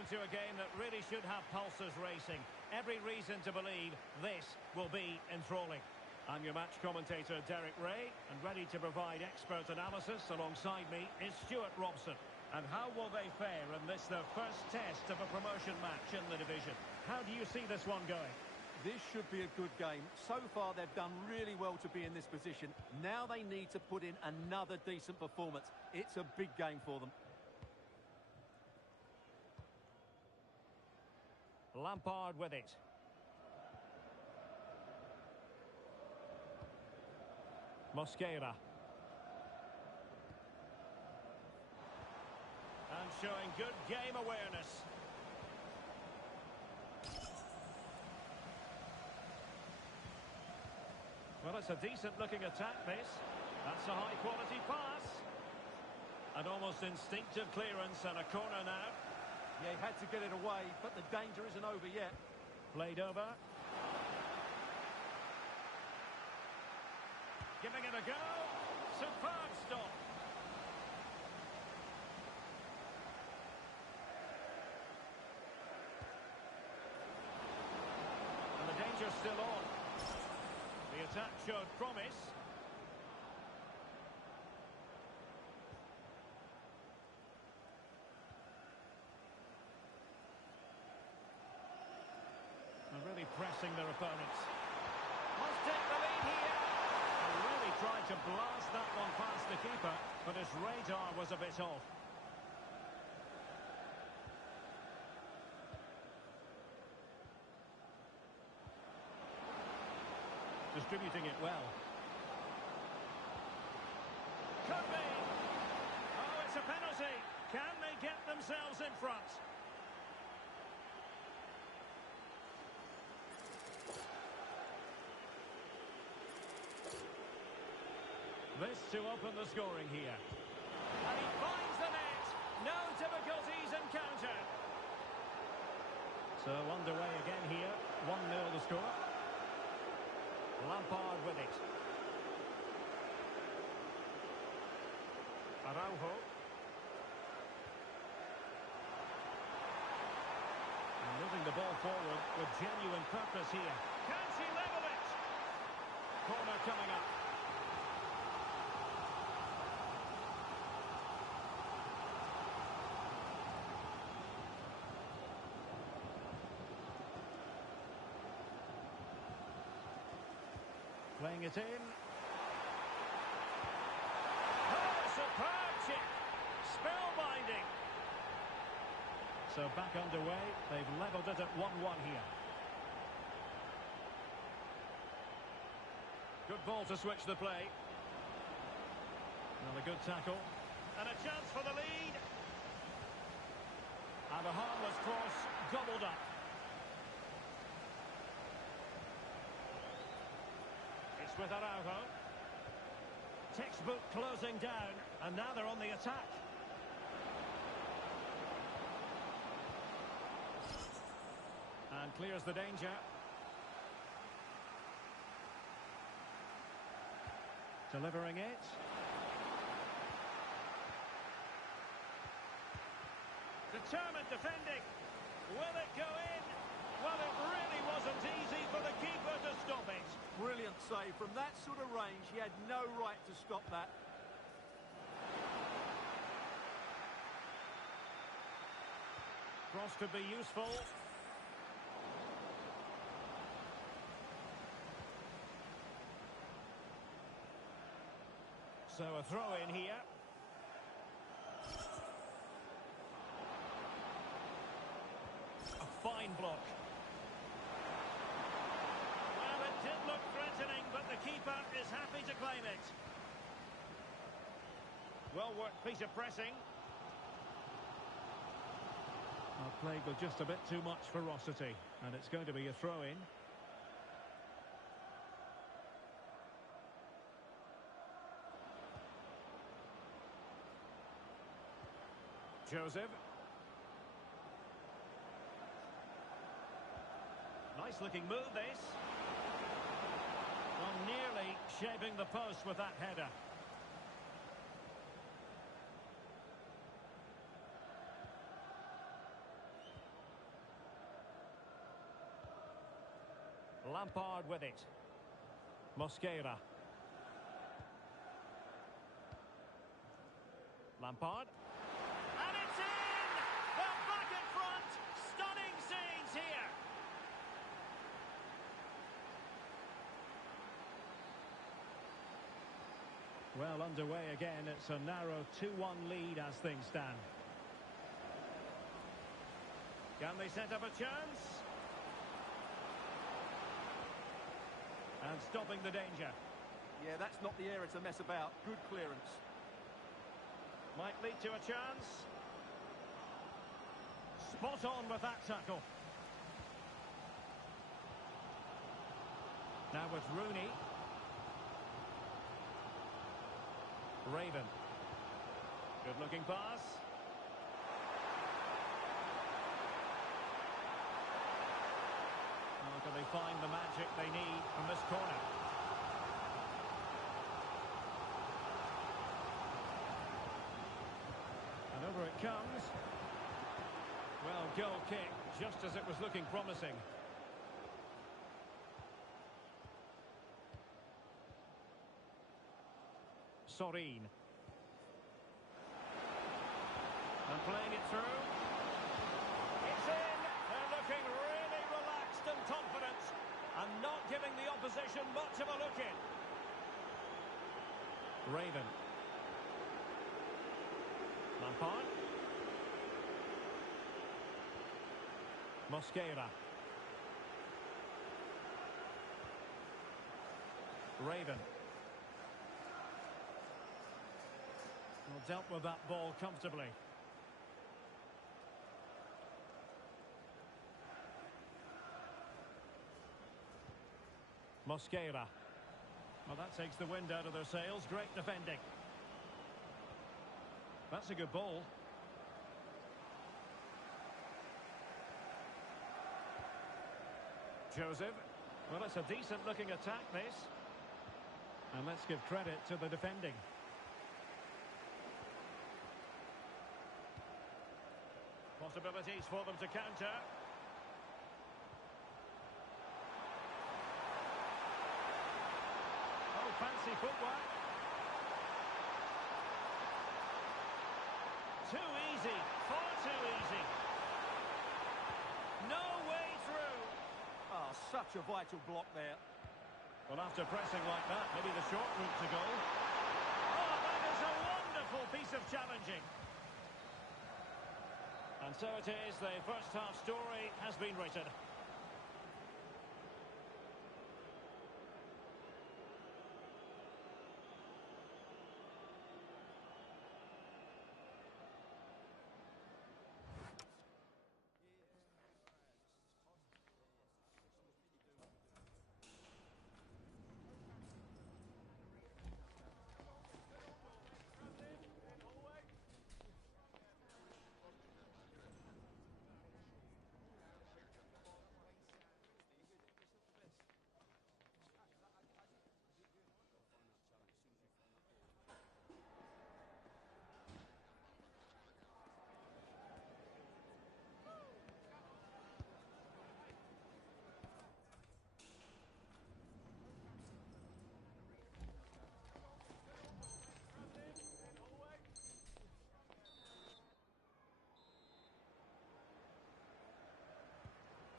Welcome to a game that really should have pulses racing. Every reason to believe this will be enthralling. I'm your match commentator, Derek Ray, and ready to provide expert analysis alongside me is Stuart Robson. And how will they fare in this, their first test of a promotion match in the division? How do you see this one going? This should be a good game. So far, they've done really well to be in this position. Now they need to put in another decent performance. It's a big game for them. Lampard with it. Mosquera. And showing good game awareness. Well, it's a decent-looking attack, this. That's a high-quality pass. An almost instinctive clearance and a corner now. Yeah, he had to get it away, but the danger isn't over yet. Played over. Giving it a go. Superb stop. And the danger's still on. The attack showed promise. And really pressing their opponents. Must take the lead here. And really tried to blast that one past the keeper, but his radar was a bit off. Distributing it well. Could be. Oh, it's a penalty. Can they get themselves in front? This to open the scoring here. And he finds the net. No difficulties encountered. So underway again here. 1-0 the score. Lampard with it. Araujo. And moving the ball forward with genuine purpose here. Can she level it? Corner coming up. Playing it in. Oh, superb chip. Spellbinding. So back underway. They've levelled it at 1-1 here. Good ball to switch the play. Another good tackle. And a chance for the lead. And a harmless cross gobbled up. It's with Araujo. Textbook closing down, and now they're on the attack. And clears the danger. Delivering it. Determined defending. Will it go in? Well, it really wasn't easy for the keeper to stop it. Brilliant save. From that sort of range, he had no right to stop that. Cross could be useful. So a throw in here. A fine block. Well, it did look threatening, but the keeper is happy to claim it. Well worked piece of pressing. Well, played with just a bit too much ferocity, and it's going to be a throw-in. Joseph. Nice looking move, this. Well, nearly shaping the post with that header. Lampard with it. Mosquera. Lampard. And it's in! They're back in front! Stunning scenes here! Well, underway again. It's a narrow 2-1 lead as things stand. Can they set up a chance? And stopping the danger. Yeah, that's not the area to mess about. Good clearance. Might lead to a chance. Spot on with that tackle. Now with Rooney. Raven. Good looking pass. How can they find the magic they need from this corner? And over it comes. Well, goal kick, just as it was looking promising. Sorin. And playing it through. It's in. They're looking really relaxed and confident. And not giving the opposition much of a look in. Raven. Lampard. Mosquera. Raven. Well, dealt with that ball comfortably. Mosquera. Well, that takes the wind out of their sails. Great defending. That's a good ball. Joseph. Well, it's a decent looking attack, this. And let's give credit to the defending. Possibilities for them to counter. Oh, fancy footwork. Too easy, far too easy. No way through. Oh, such a vital block there. Well, after pressing like that, maybe the short route to goal. Oh, that is a wonderful piece of challenging. And so it is, the first half story has been written.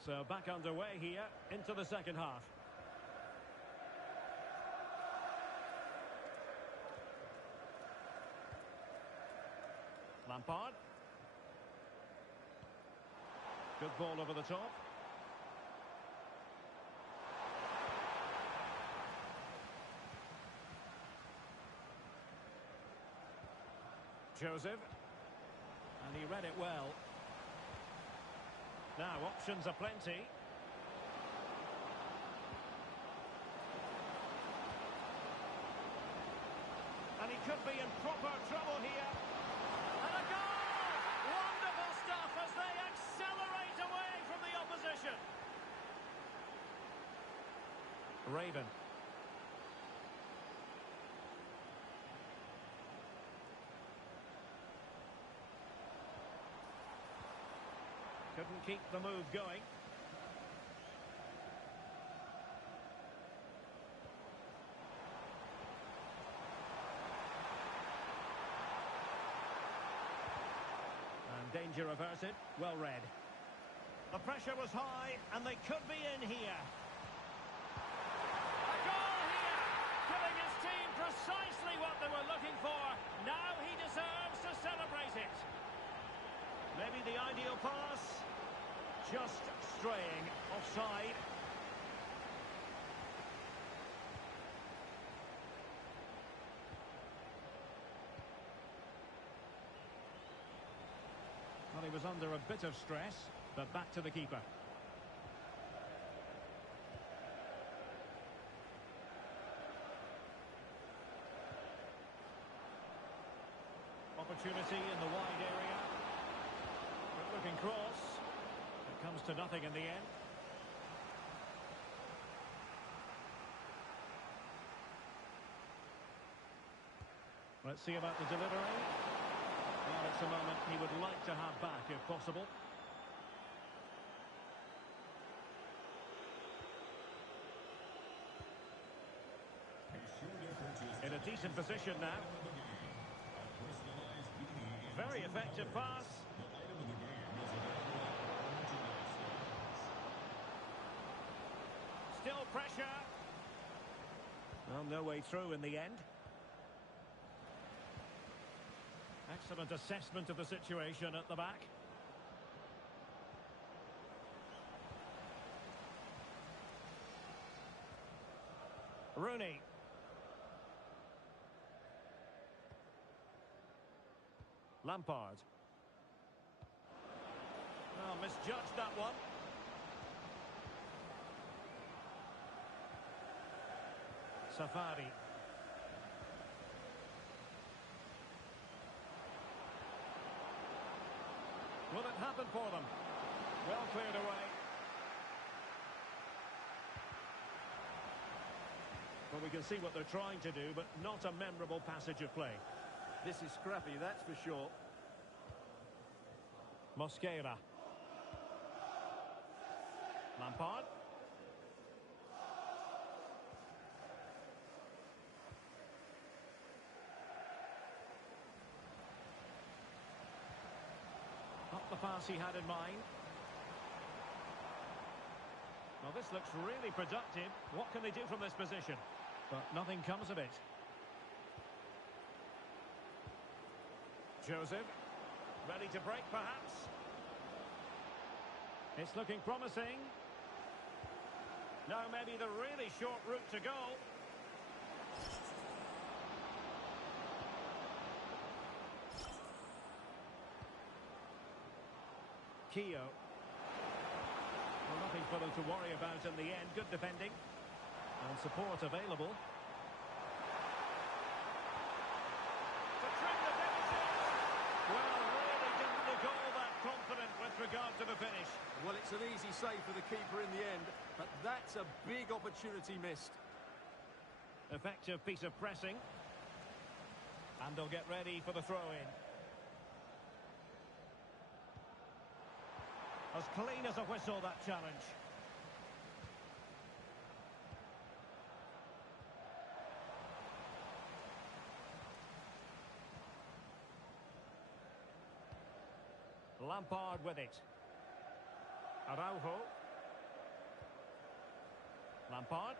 So back underway here into the second half. Lampard. Good ball over the top. Joseph. And he read it well. Now, options are plenty. And he could be in proper trouble here. And a goal! Wonderful stuff as they accelerate away from the opposition. Raven. Couldn't keep the move going. Danger averted. Well read. The pressure was high, and they could be in here. A goal here! Giving his team precisely what they were looking for. Now he deserves to celebrate it. Maybe the ideal pass. Just straying offside. Well, he was under a bit of stress, but back to the keeper. Opportunity in the wide area. Good-looking cross. It comes to nothing in the end. Let's see about the delivery. Well, it's a moment he would like to have back, if possible. In a decent position now. Very effective pass. Still pressure. Well, no way through in the end. Excellent assessment of the situation at the back. Rooney. Lampard. Well, misjudged that one. Safari. Will it happen for them? Well cleared away. Well, we can see what they're trying to do, but not a memorable passage of play. This is scrappy, that's for sure. Mosquera. Lampard. Not the pass he had in mind. Well, this looks really productive. What can they do from this position? But nothing comes of it. Joseph. Ready to break, perhaps. It's looking promising. Now maybe the really short route to goal. Keogh. Well, nothing for them to worry about in the end. Good defending. And support available. To trim the finishes. Well, really didn't look all that confident with regard to the finish. Well, it's an easy save for the keeper in the end, but that's a big opportunity missed. Effective piece of pressing. And they'll get ready for the throw-in. As clean as a whistle, that challenge. Lampard with it. Araujo. Lampard.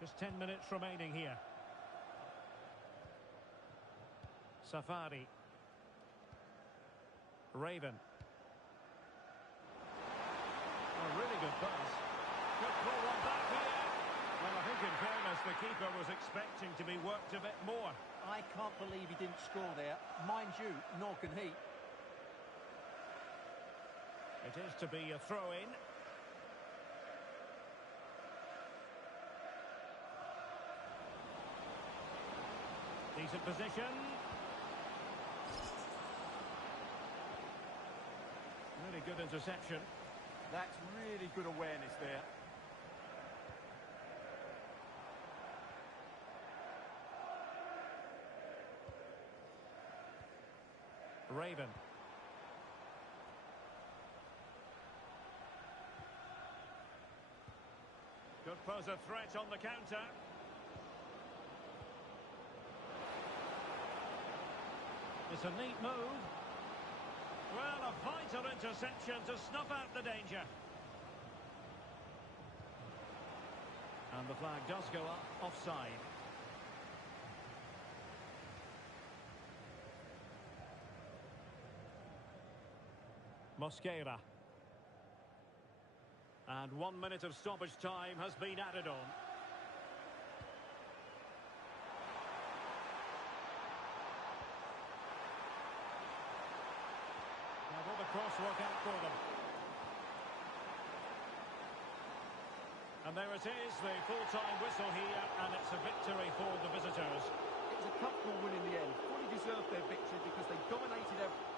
Just 10 minutes remaining here. Safari. Raven. A really good pass. Good pull one back here. Well, I think in fairness, the keeper was expecting to be worked a bit more. I can't believe he didn't score there. Mind you, nor can he. It is to be a throw-in. Decent position. Really good interception. That's really good awareness there. Raven. Could pose a threat on the counter. It's a neat move. Well, a vital interception to snuff out the danger. And the flag does go up, offside. Mosquera. And 1 minute of stoppage time has been added on. Now will the cross work out for them? And there it is, the full-time whistle here, and it's a victory for the visitors. It was a comfortable win in the end. Fully deserved their victory because they dominated every...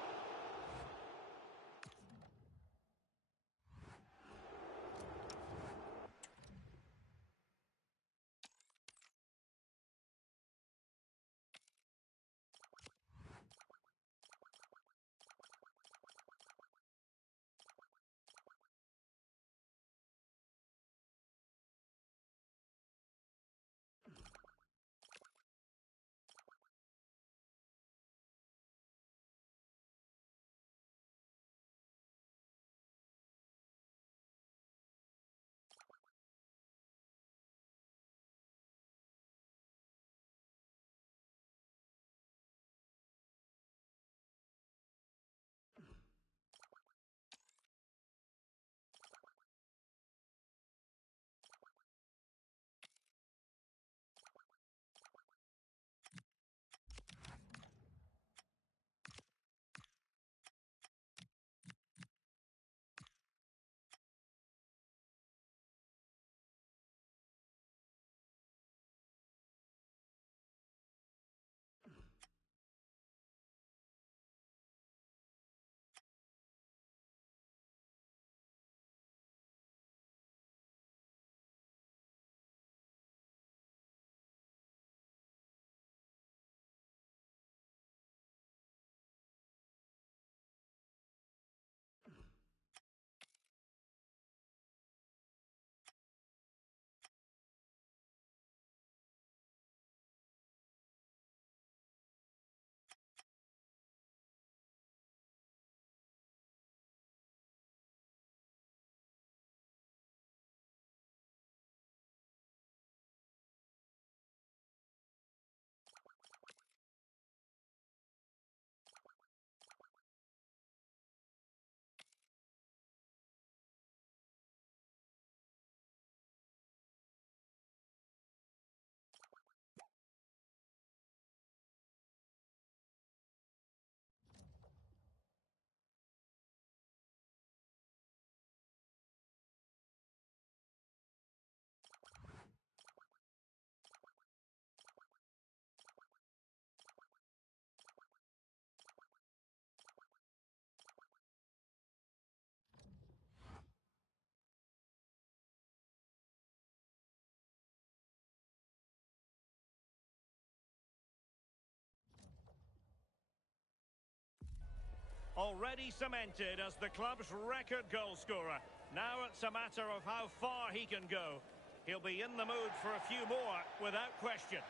Already cemented as the club's record goal scorer. Now it's a matter of how far he can go. He'll be in the mood for a few more, without question.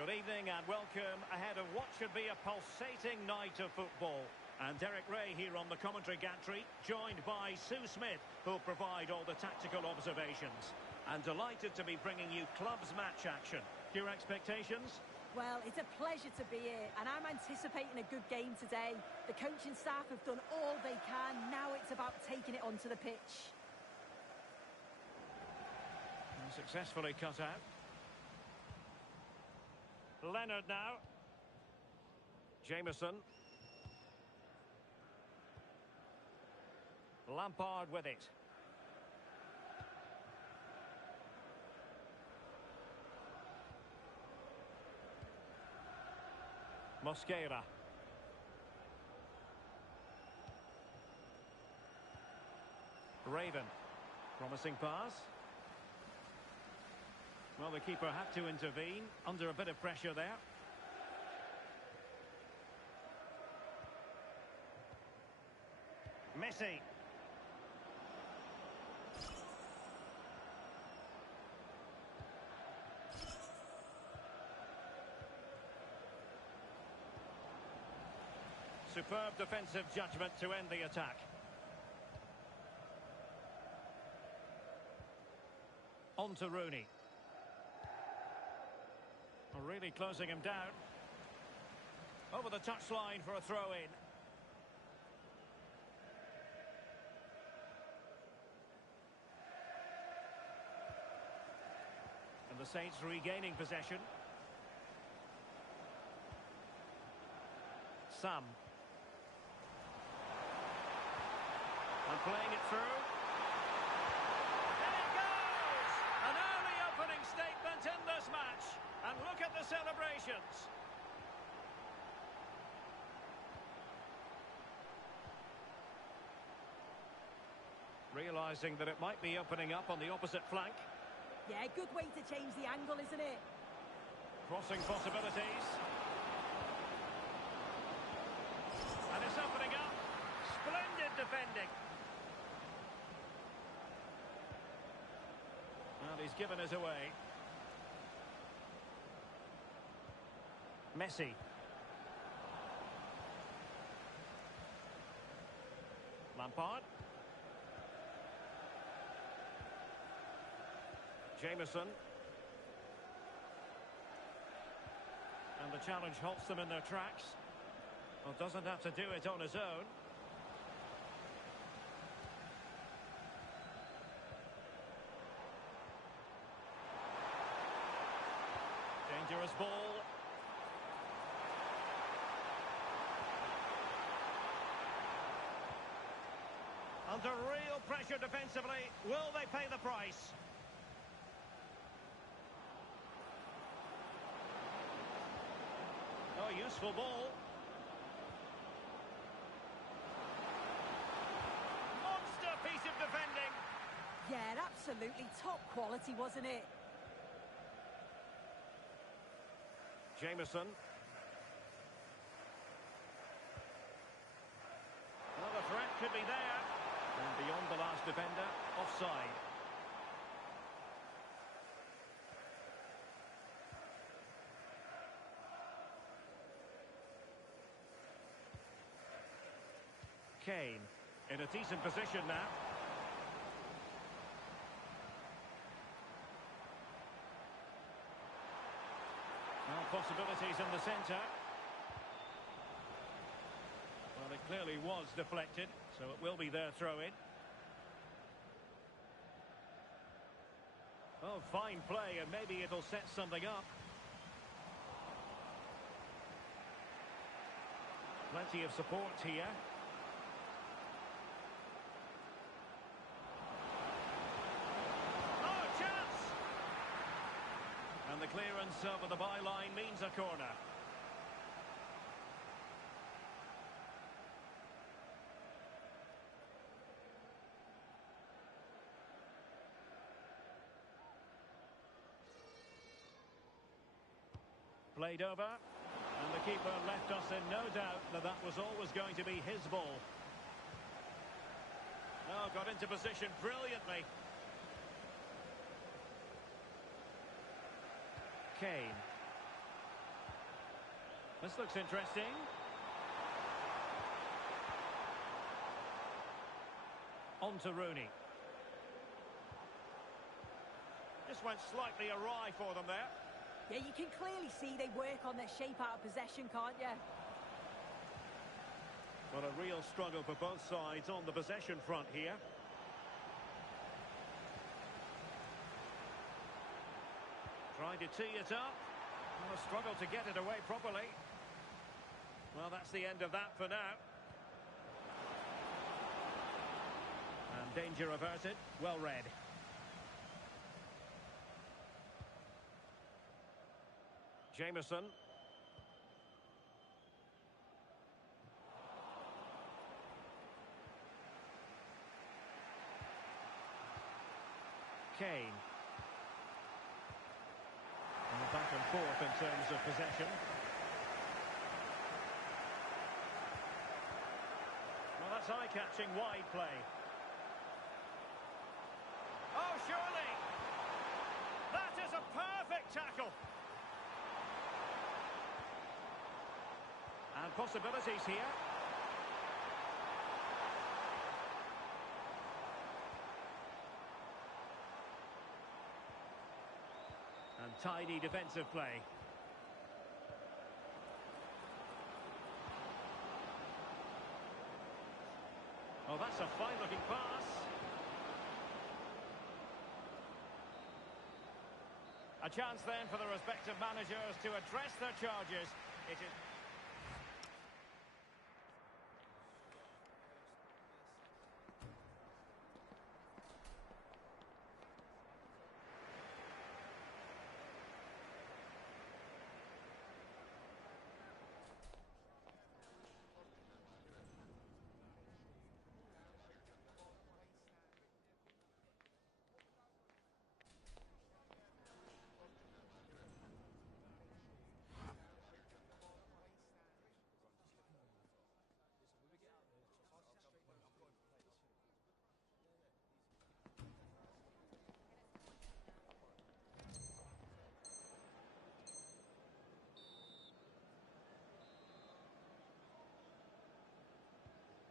Good evening and welcome ahead of what should be a pulsating night of football. And Derek Ray here on the commentary gantry, joined by Sue Smith, who'll provide all the tactical observations. And delighted to be bringing you clubs match action. Your expectations? Well, it's a pleasure to be here, and I'm anticipating a good game today. The coaching staff have done all they can. Now it's about taking it onto the pitch. And successfully cut out. Leonard now. Jameson. Lampard with it. Mosquera. Raven. Promising pass. Well, the keeper had to intervene under a bit of pressure there. Messi. superb defensive judgment to end the attack. On to Rooney. Really closing him down. Over the touchline for a throw-in. And the Saints regaining possession. Sam. And playing it through. And it goes! An early opening statement in this match. And look at the celebrations. Realising that it might be opening up on the opposite flank. Yeah, good way to change the angle, isn't it? Crossing possibilities. And it's opening up. Splendid defending. Well, he's given us away. Messi. Lampard. Jameson. And the challenge halts them in their tracks. Well, doesn't have to do it on his own. Dangerous ball. Under real pressure defensively. Will they pay the price? Oh, useful ball. Monster piece of defending. Yeah, absolutely top quality, wasn't it? Jameson. Well, the threat could be there. And beyond the last defender, offside. Kane in a decent position now. Well, possibilities in the centre. Well, it clearly was deflected, so it will be their throw-in. Oh, fine play, and maybe it'll set something up. Plenty of support here. Oh, chance! And the clearance over the byline means a corner. Played over, and the keeper left us in no doubt that that was always going to be his ball. Oh, got into position brilliantly. Kane. This looks interesting. On to Rooney. Just went slightly awry for them there. Yeah, you can clearly see they work on their shape out of possession, can't you? Well, a real struggle for both sides on the possession front here. Trying to tee it up. Well, a struggle to get it away properly. Well, that's the end of that for now. And danger averted. Well read. Jameson. Kane. And back and forth in terms of possession. Well, that's eye-catching wide play. Oh, surely! That is a perfect tackle! And possibilities here. And tidy defensive play. Oh, that's a fine-looking pass. A chance then for the respective managers to address their charges. It is...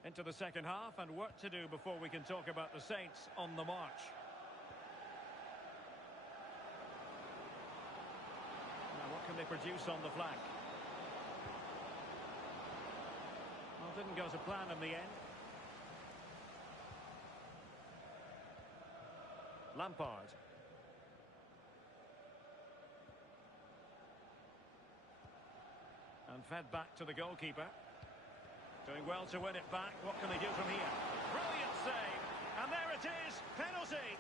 Into the second half, and work to do before we can talk about the Saints on the march. Now, what can they produce on the flank? Well, didn't go to plan in the end. Lampard. And fed back to the goalkeeper. Doing well to win it back. What can they do from here? Brilliant save. And there it is. Penalty.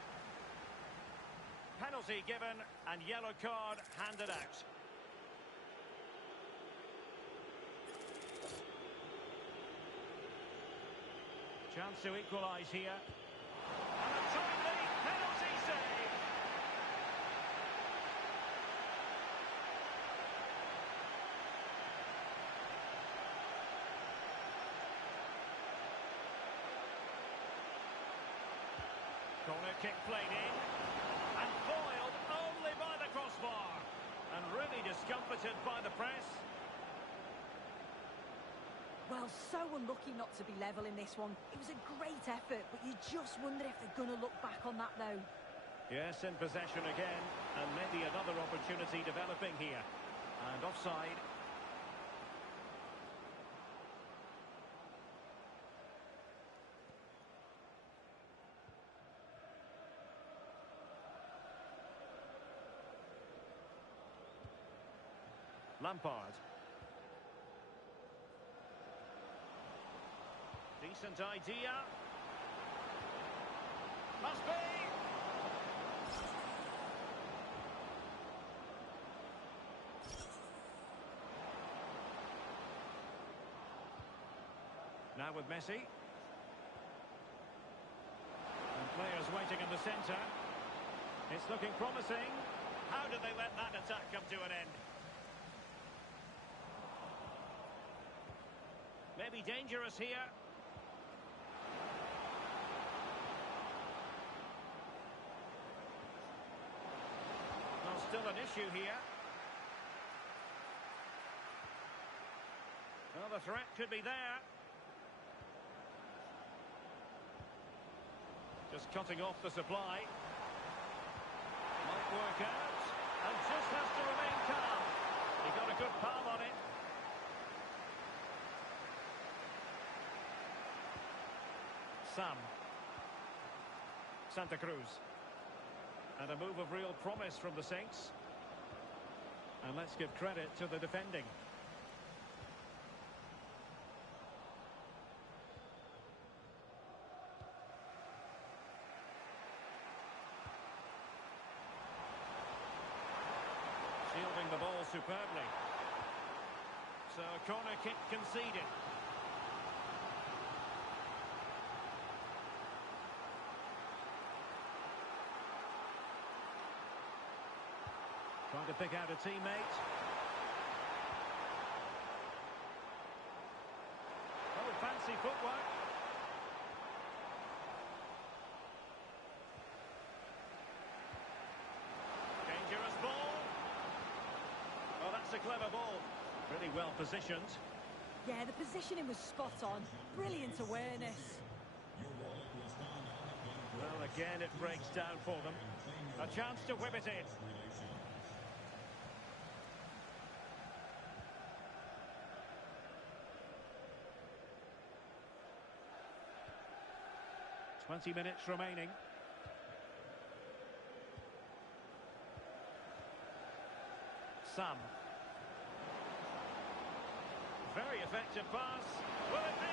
Penalty given and yellow card handed out. Chance to equalise here. And a timely penalty save. Corner kick played in, and foiled only by the crossbar, and really discomfited by the press. Well, so unlucky not to be level in this one. It was a great effort, but you just wonder if they're going to look back on that, though. Yes, in possession again, and maybe another opportunity developing here. And offside. Lampard. Decent idea. Must be. Now with Messi. And players waiting in the centre. It's looking promising. How did they let that attack come to an end? Maybe dangerous here. Well, still an issue here. Well, the threat could be there. Just cutting off the supply. Might work out. And just has to remain calm. He got a good palm on it. Santa Cruz. And a move of real promise from the Saints. And let's give credit to the defending. Shielding the ball superbly. So a corner kick conceded. Trying to pick out a teammate. Oh, fancy footwork. Dangerous ball. Oh, that's a clever ball. Really well positioned. Yeah, the positioning was spot on. Brilliant awareness. Well, again, it breaks down for them. A chance to whip it in. 20 minutes remaining. Sam. Very effective pass. Will it be?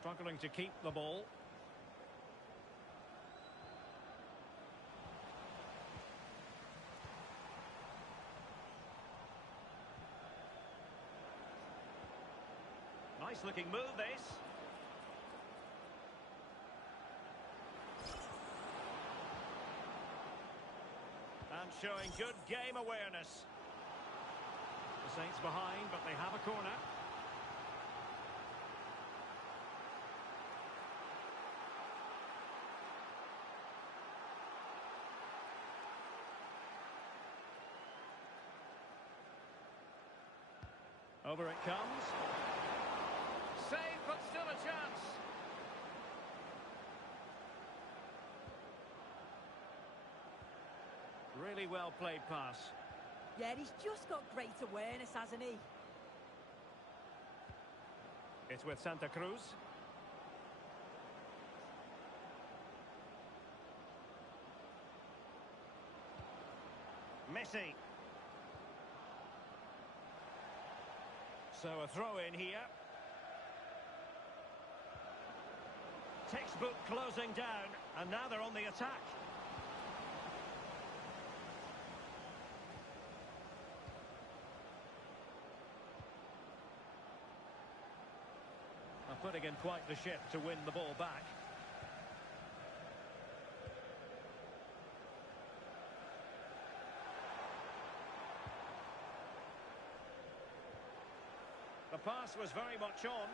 Struggling to keep the ball. Nice looking move, this. And showing good game awareness. The Saints behind, but they have a corner. Over it comes. Save, but still a chance. Really well played pass. Yeah, he's just got great awareness, hasn't he? It's with Santa Cruz. Messi. So a throw in here. Textbook closing down, and now they're on the attack. Putting in quite the shift to win the ball back. The pass was very much on.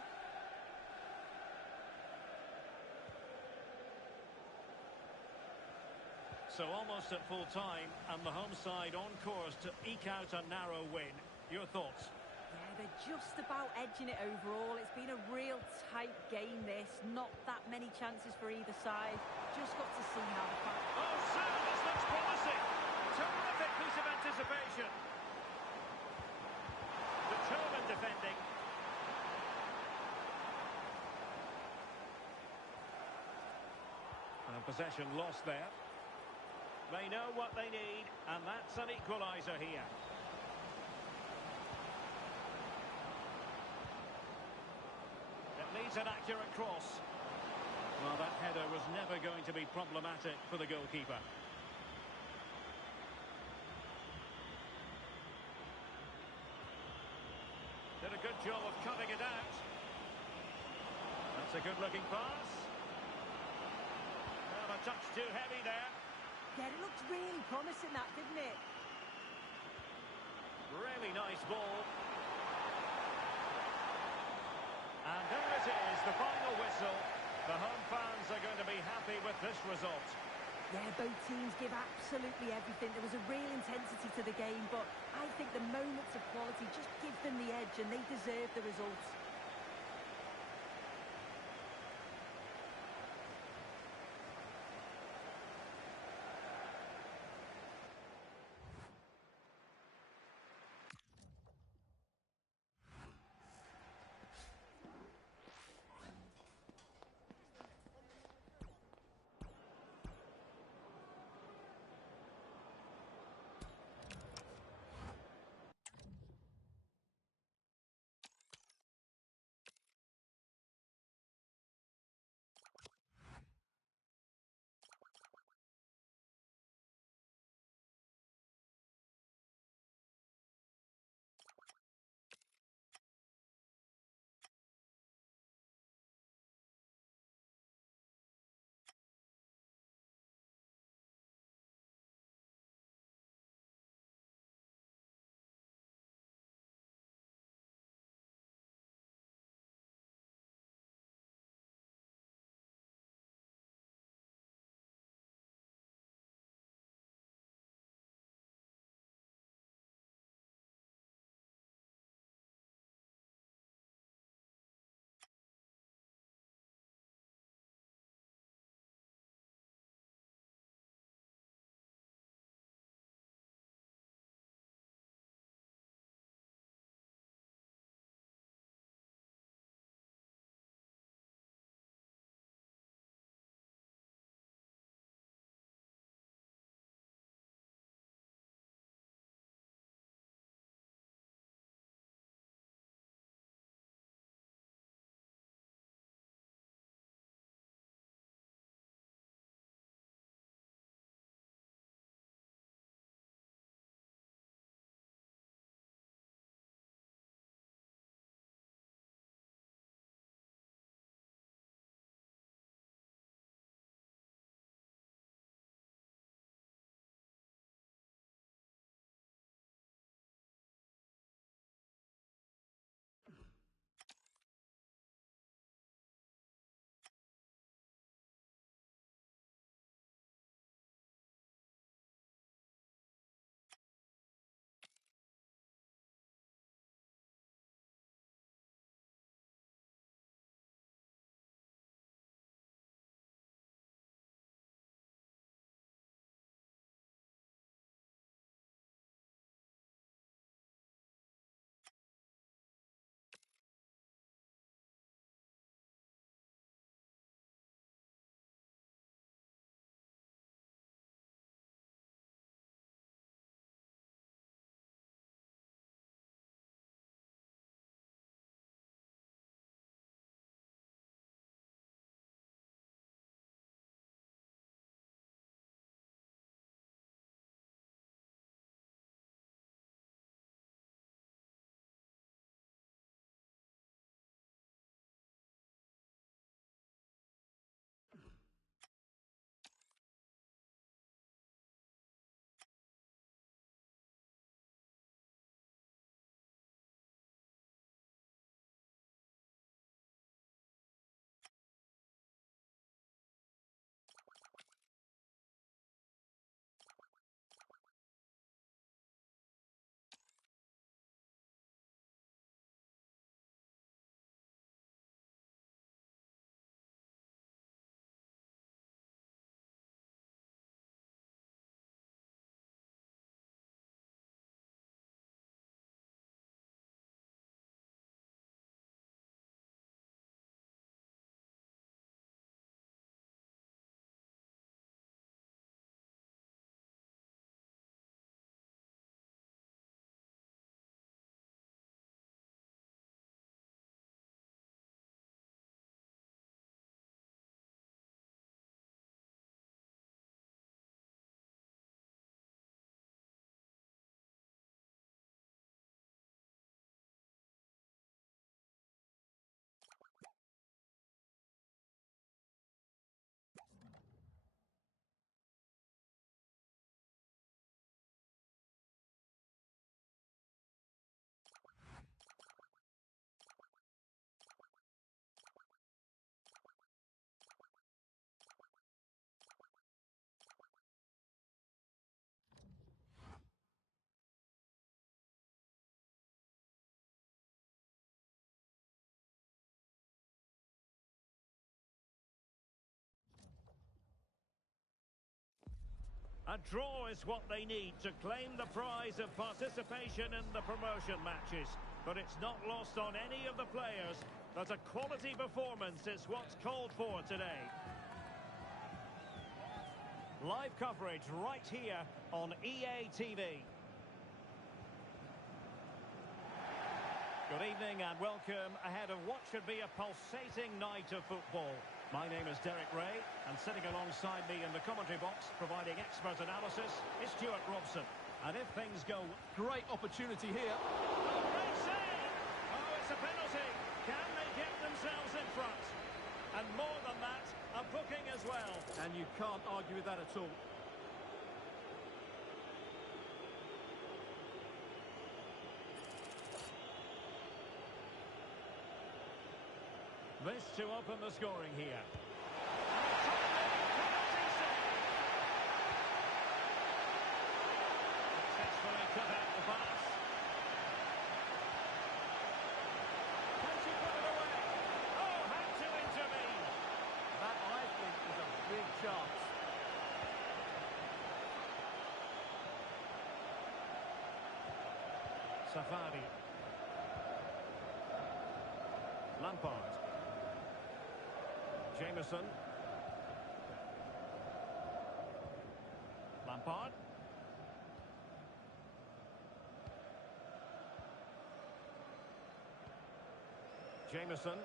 So almost at full time, and the home side on course to eke out a narrow win. Your thoughts? Yeah, they're just about edging it overall. It's been a real tight game, this. Not that many chances for either side. Just got to see how the fact... Oh, sir, this looks promising. Terrific piece of anticipation. Determined defending. And possession lost there. They know what they need, and that's an equaliser here. Needs an accurate cross. Well, that header was never going to be problematic for the goalkeeper. Did a good job of cutting it out. That's a good-looking pass. Well, a touch too heavy there. Yeah, it looked really promising, that, didn't it? Really nice ball. And there it is, the final whistle. The home fans are going to be happy with this result. Yeah, both teams give absolutely everything. There was a real intensity to the game, but I think the moments of quality just give them the edge, and they deserve the result. A draw is what they need to claim the prize of participation in the promotion matches. But it's not lost on any of the players that a quality performance is what's called for today. Live coverage right here on EA TV. Good evening and welcome ahead of what should be a pulsating night of football. My name is Derek Ray, and sitting alongside me in the commentary box, providing expert analysis, is Stuart Robson. And if things go... Great opportunity here. Oh, great save! Oh, it's a penalty. Can they get themselves in front? And more than that, a booking as well. And you can't argue with that at all. This to open the scoring here. Successfully cut out the pass. Can she put it away? Oh, had to intervene. That, I think, is a big chance. Safari. Lampard. Jameson. Lampard. Jameson.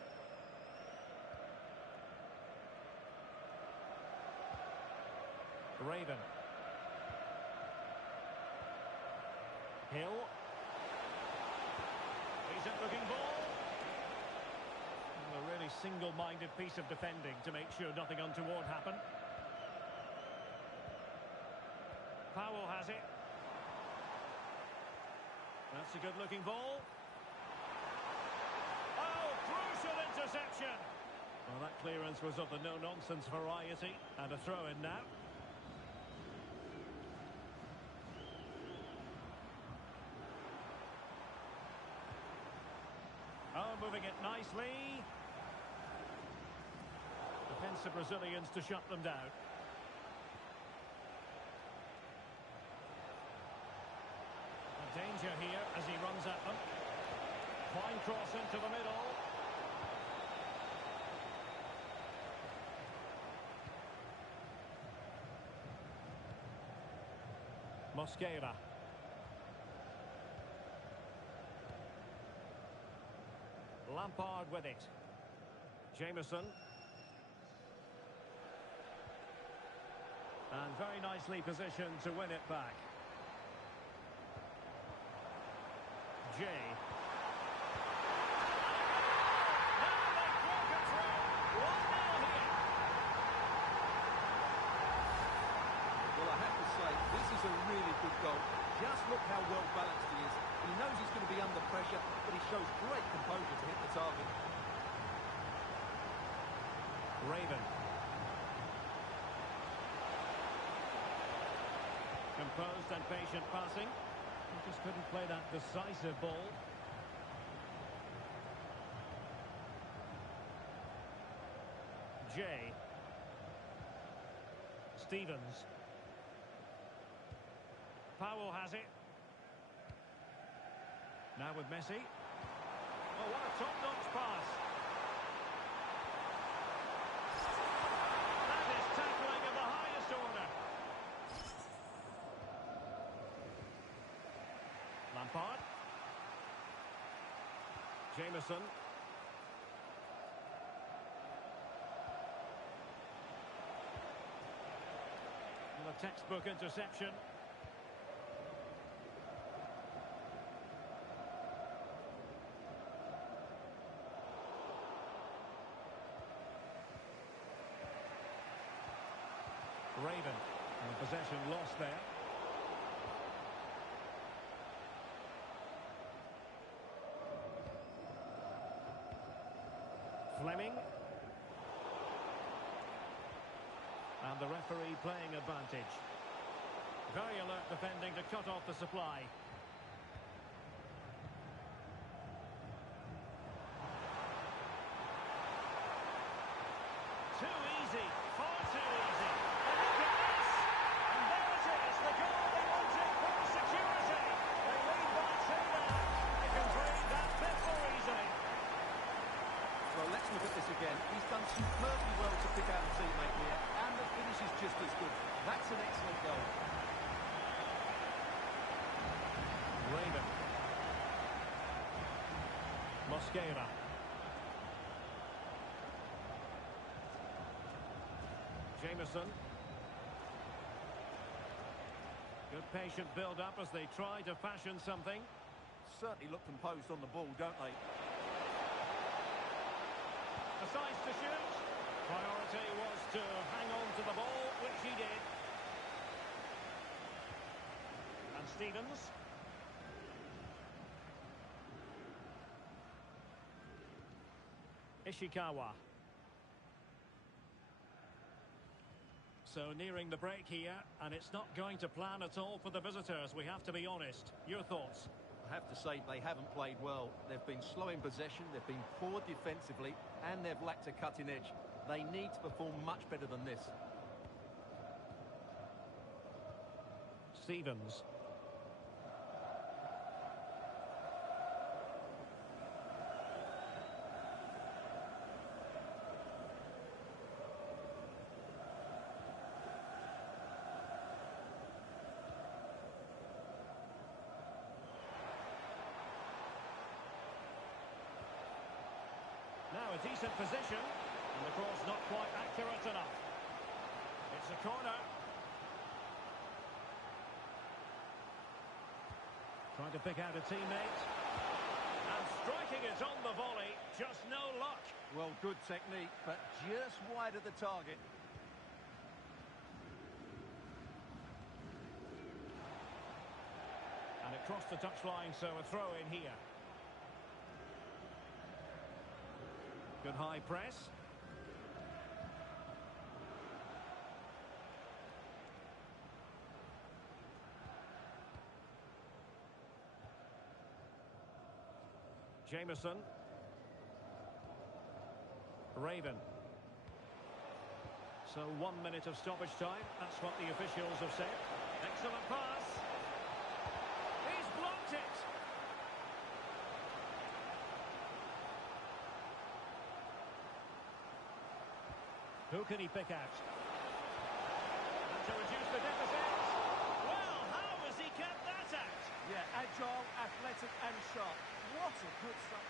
Raven. Hill. Decent looking ball. A really single-minded piece of defending to make sure nothing untoward happened. Powell has it. That's a good-looking ball. Oh, crucial interception! Well, that clearance was of the no-nonsense variety, and a throw-in now. Oh, moving it nicely. Defensive Brazilians to shut them down. A danger here as he runs at them. Fine cross into the middle. Mosquera. Lampard with it. Jameson. And very nicely positioned to win it back. Jay. Now they've broken through. 1-0 here. Well, I have to say, this is a really good goal. Just look how well balanced he is. He knows he's going to be under pressure, but he shows great composure to hit the target. Raven. Composed and patient passing. He just couldn't play that decisive ball. Jay. Stevens. Powell has it. Now with Messi. Oh, what a top-notch pass. That is tackling of the highest order. Lampard. Jameson. And a textbook interception. Raven. And possession lost there. Fleming. And the referee playing advantage. Very alert defending to cut off the supply. Too easy. Far too easy. And look at this! And there it is! is good. That's an excellent goal. Raven. Mosquera. Jameson. Good patient build-up as they try to fashion something. Certainly look composed on the ball, don't they? Decides to shoot. Priority was to hang on to the ball, which he did. And Stevens. Ishikawa. So nearing the break here, and it's not going to plan at all for the visitors, we have to be honest. Your thoughts? I have to say they haven't played well. They've been slow in possession, they've been poor defensively, and they've lacked a cutting edge. They need to perform much better than this. Stevens. Now a decent position, and the cross not quite accurate enough. It's a corner. Trying to pick out a teammate. And striking it on the volley, just no luck. Well, good technique, but just wide of the target. And it crossed the touchline, so a throw in here. Good high press. Jameson. Raven. So 1 minute of stoppage time. That's what the officials have said. Excellent pass. He's blocked it. Who can he pick out? And to reduce the deficit. Well, how has he kept that out? Yeah, agile, athletic and sharp. What a good start.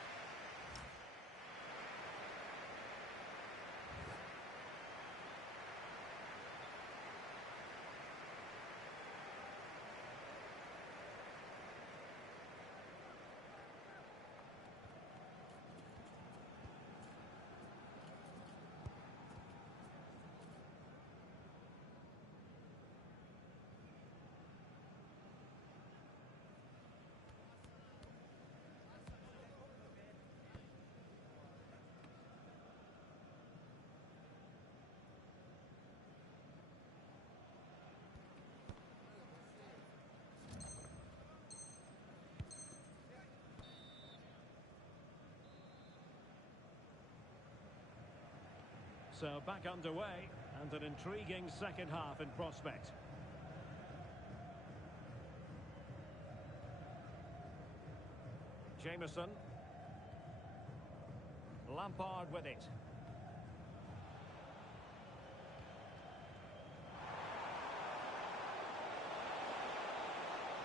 So back underway, and an intriguing second half in prospect. Jameson. Lampard with it.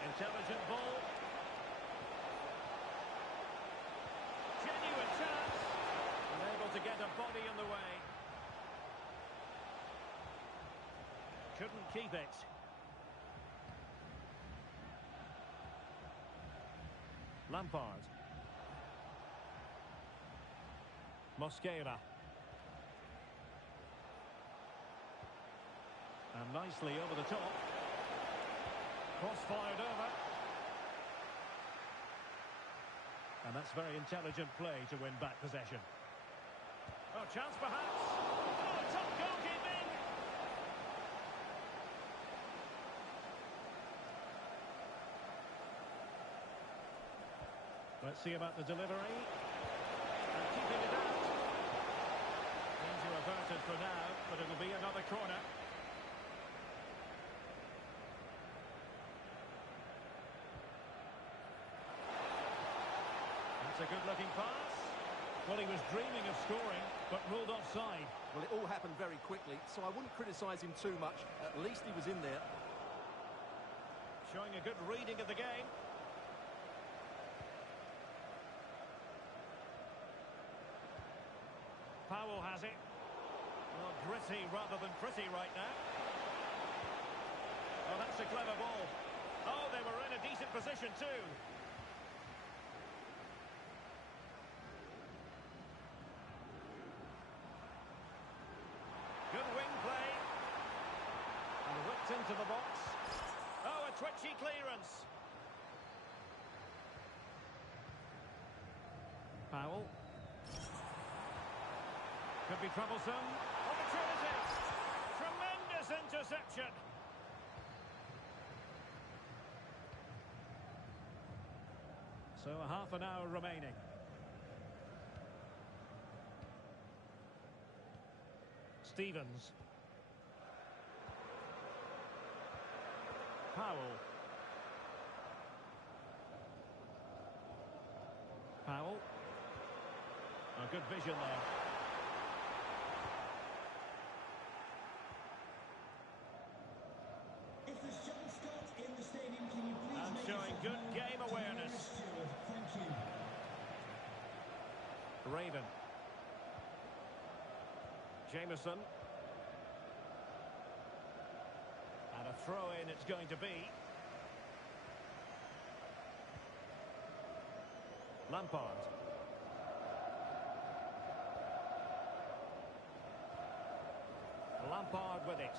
Intelligent ball. Genuine chance. Unable to get a body in the way. Couldn't keep it. Lampard. Mosquera. And nicely over the top. Cross fired over. And that's very intelligent play to win back possession. Oh, chance perhaps. Oh, top goalkeeping. Let's see about the delivery. And keeping it out. Danger averted for now, but it'll be another corner. That's a good-looking pass. Well, he was dreaming of scoring, but ruled offside. Well, it all happened very quickly, so I wouldn't criticise him too much. At least he was in there. Showing a good reading of the game. Powell has it. Well, gritty rather than pretty right now. Oh, that's a clever ball. Oh, they were in a decent position too. Good wing play. And whipped into the box. Oh, a twitchy clearance. Powell. Could be troublesome. Opportunity. Tremendous interception. So a half an hour remaining. Stevens. Powell. Powell. A good vision there. If the show starts in the stadium, can you please And make showing yourself good known game to the awareness. nearest steward? Thank you. Raven. Jameson. And a throw-in it's going to be. Lampard. Lampard with it.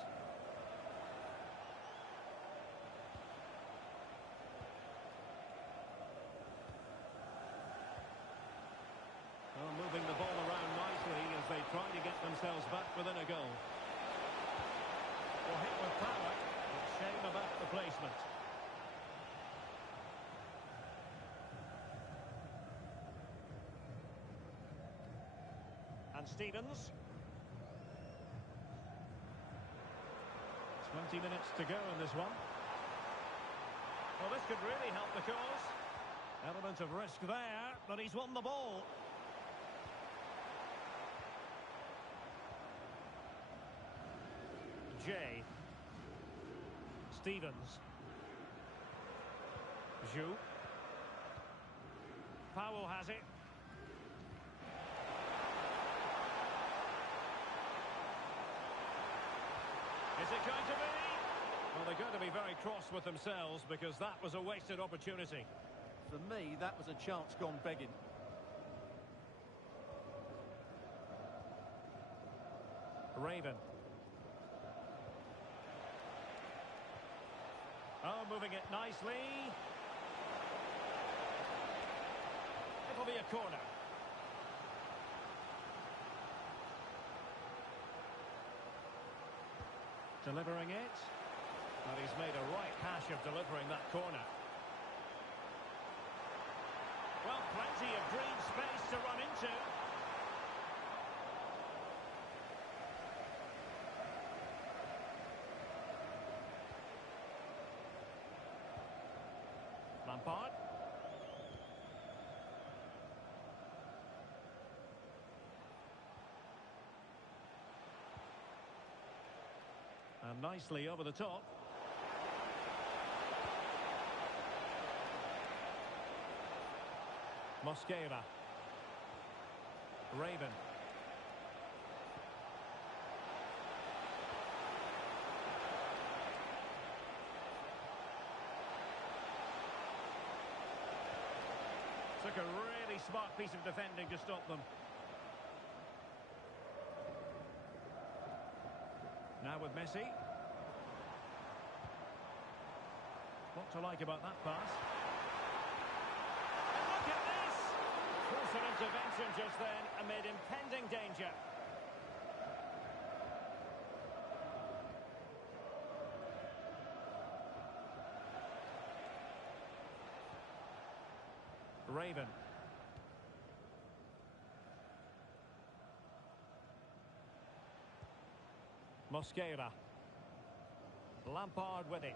Well, moving the ball around nicely as they try to get themselves back within a goal. Well, hit with power, but shame about the placement. And Stevens. 20 minutes to go in this one. Well, this could really help the cause. Element of risk there, but he's won the ball. Jay. Stevens. Zhu. Powell has it. Is it going to be? Well, they're going to be very cross with themselves because that was a wasted opportunity. For me, that was a chance gone begging. Raven. Oh, moving it nicely. It'll be a corner. Delivering it. And he's made a right hash of delivering that corner. Well, plenty of green space to run into. Lampard. And nicely over the top. Mosquera. Raven. Took a really smart piece of defending to stop them. Now with Messi. What to like about that pass? And look at this! Force an intervention just then amid impending danger. Raven. Mosquera. Lampard with it.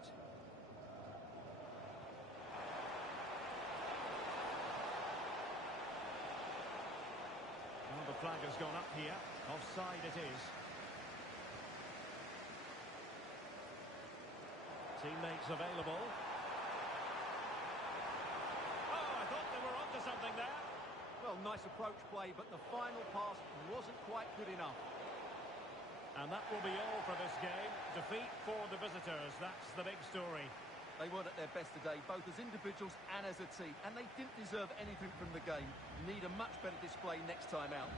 flag has gone up here. Offside it is. Teammates available. Oh, I thought they were onto something there. Well, nice approach play, but the final pass wasn't quite good enough. And that will be all for this game. Defeat for the visitors. That's the big story. They weren't at their best today, both as individuals and as a team, and they didn't deserve anything from the game. Need a much better display next time out.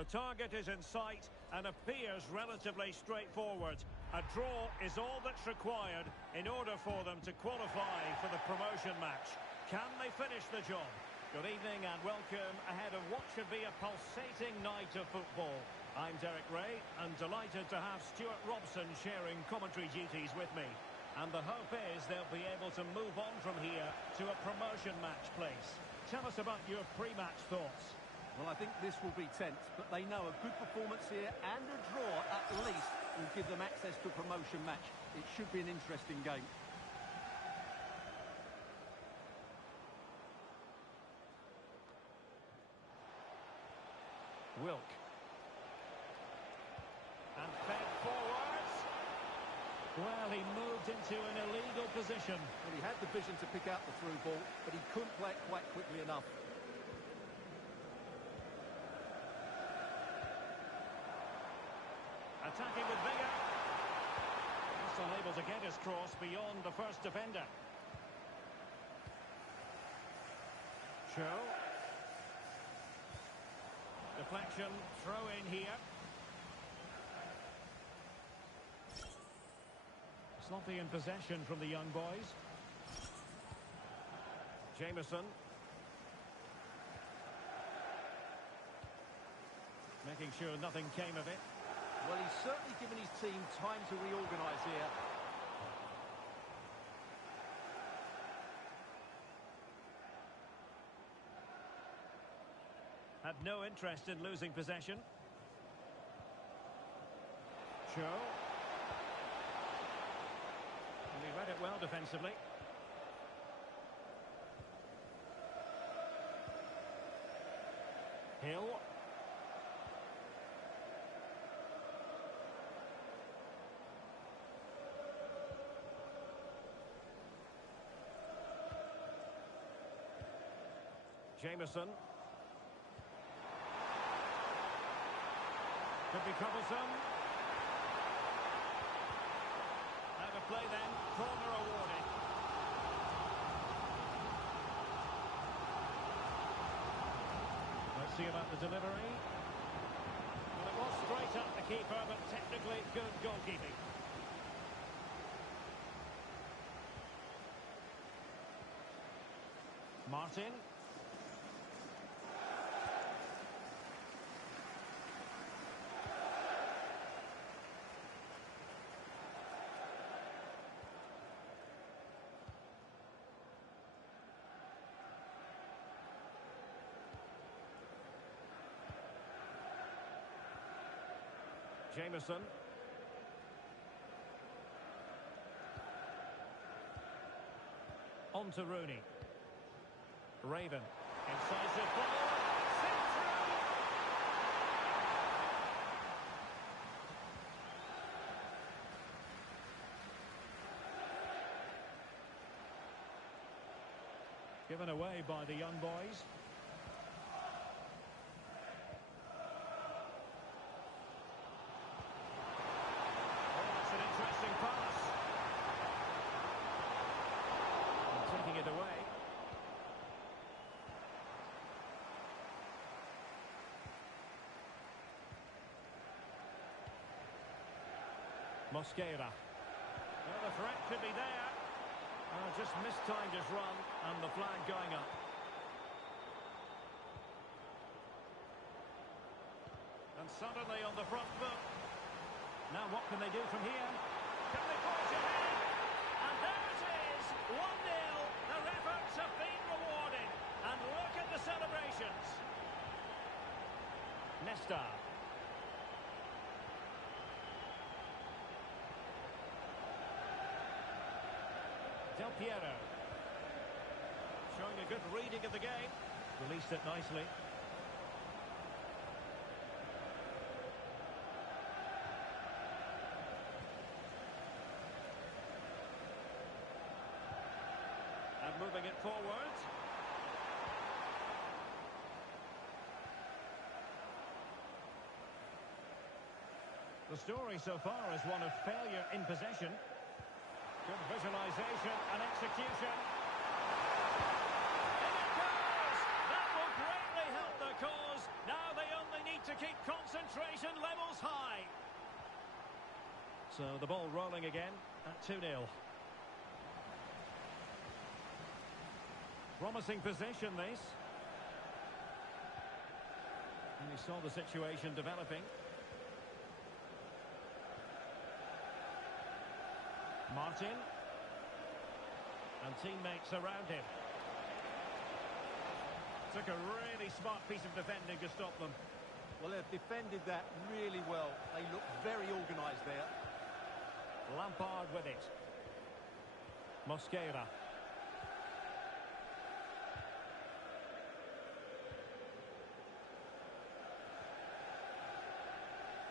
The target is in sight and appears relatively straightforward. A draw is all that's required in order for them to qualify for the promotion match. Can they finish the job? Good evening and welcome ahead of what should be a pulsating night of football. I'm Derek Ray and delighted to have Stuart Robson sharing commentary duties with me. And the hope is they'll be able to move on from here to a promotion match place. Tell us about your pre-match thoughts. Well, I think this will be tense, but they know a good performance here and a draw at least will give them access to a promotion match. It should be an interesting game. Wilk. And fed forwards. Well, he moved into an illegal position. Well, he had the vision to pick out the through ball, but he couldn't play it quite quickly enough. Attacking with vigour. Just unable to get his cross beyond the first defender. Cho. Deflection, throw in here. Sloppy in possession from the young boys. Jameson. Making sure nothing came of it. Well, he's certainly given his team time to reorganise here. Had no interest in losing possession. Cho. And he read it well defensively. Hill. Jameson. Could be troublesome. Out of play then. Corner awarded. Let's see about the delivery. Well, it was straight at the keeper, but technically good goalkeeping. Martin. Jameson. On to Rooney. Raven. Incisive ball. Sent through. Given away by the young boys. It away. Mosquera. Well, the threat could be there. Just mistimed his run and the flag going up. And suddenly on the front foot. Now what can they do from here? Can they force it in? And there it is, 1-0. Their efforts have been rewarded. And look at the celebrations. Nesta. Del Piero. Showing a good reading of the game. Released it nicely. And moving it forward. The story so far is one of failure in possession. Good visualization and execution. In it goes! That will greatly help the cause. Now they only need to to keep concentration levels high. So the ball rolling again at 2-0. Promising position, this. And he saw the situation developing. Martin. And teammates around him. Took a really smart piece of defending to stop them. Well, they've defended that really well. They look very organised there. Lampard with it. Mosquera.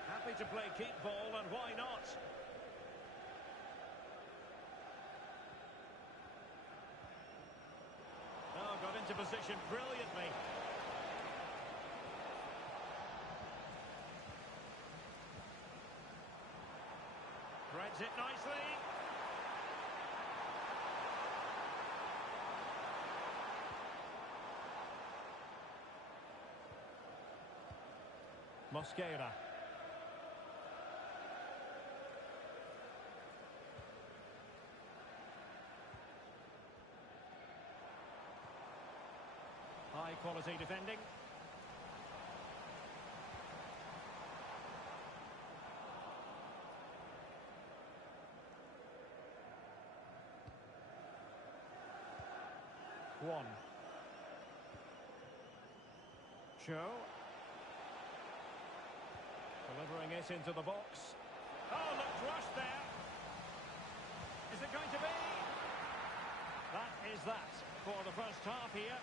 Happy to play keep ball, and why not? Oh, got into position brilliantly. Threads it nicely. Mosquera. High quality defending. One. Cho. Delivering it into the box. Oh, looked rushed there. Is it going to be? That is that for the first half here.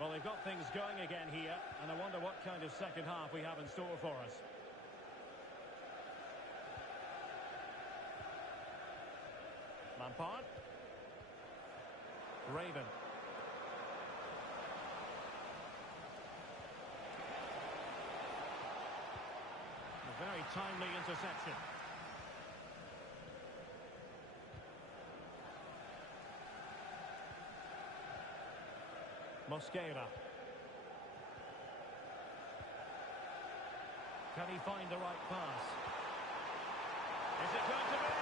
Well, they've got things going again here, and I wonder what kind of second half we have in store for us. Lampard. Raven. A very timely interception. Mosquera. Can he find the right pass? Is it going to be?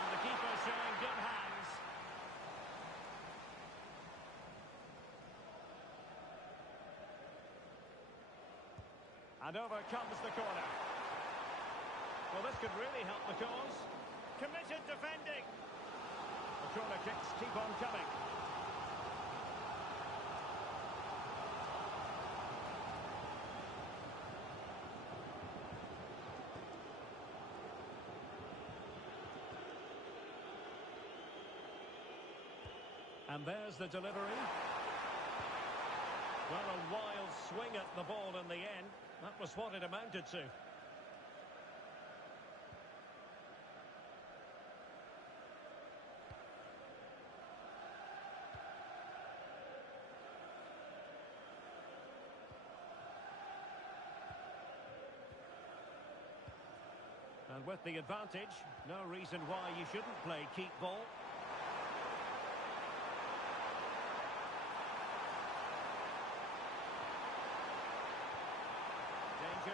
And the keeper showing good hands. And over comes the corner. Well, this could really help the cause. Committed defending. The corner kicks keep on coming. And there's the delivery. Well, a wild swing at the ball in the end. That was what it amounted to. And with the advantage, no reason why you shouldn't play keep ball.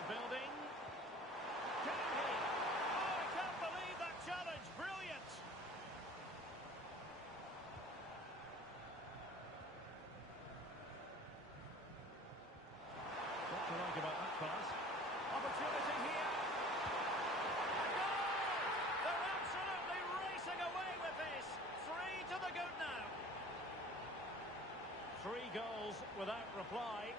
Building. Can he? Oh, I can't believe that challenge. Brilliant. What do you like about that pass? Opportunity here. A goal! They're absolutely racing away with this. 3 goals without reply.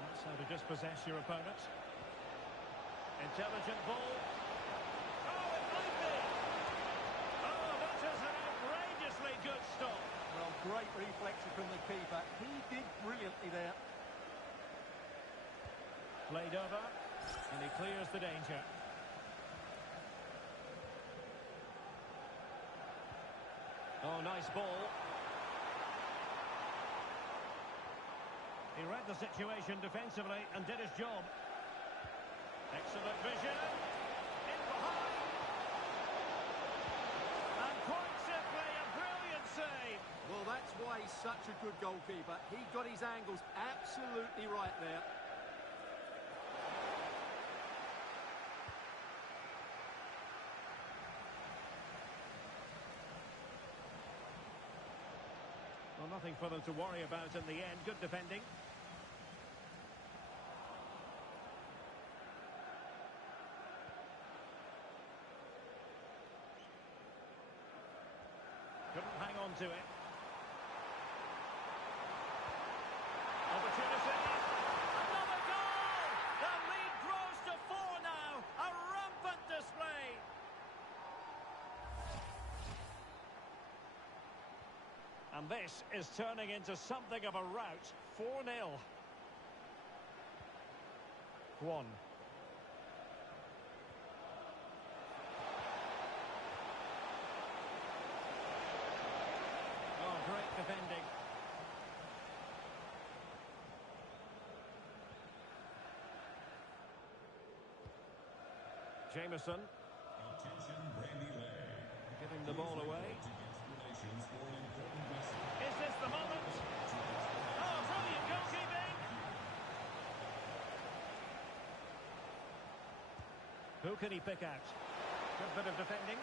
That's how to dispossess your opponent. Intelligent ball. Oh, it might be! Oh, that is an outrageously good stop. Well, great reflection from the keeper. He did brilliantly there. Played over, and he clears the danger. Oh, nice ball. He read the situation defensively and did his job. Excellent vision. In behind. And quite simply, a brilliant save. Well, that's why he's such a good goalkeeper. He got his angles absolutely right there. Well, nothing for them to worry about in the end. Good defending. Couldn't hang on to it. Opportunity. Another goal! The lead grows to 4 now. A rampant display. And this is turning into something of a rout. 4-0. Kwon. Oh, great defending. Jameson. Giving the ball away. Is this the moment? Oh, brilliant goalkeeping! Who can he pick out? Good bit of defending.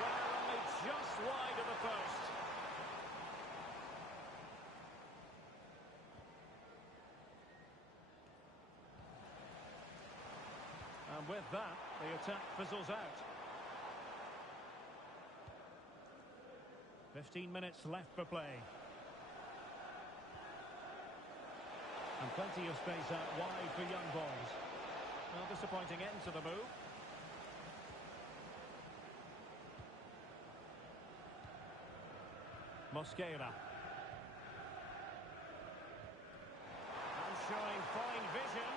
Well, only just wide of the post. And with that, the attack fizzles out. 15 minutes left for play. And plenty of space out wide for young boys. Well, disappointing end to the move. Mosquera. And showing fine vision.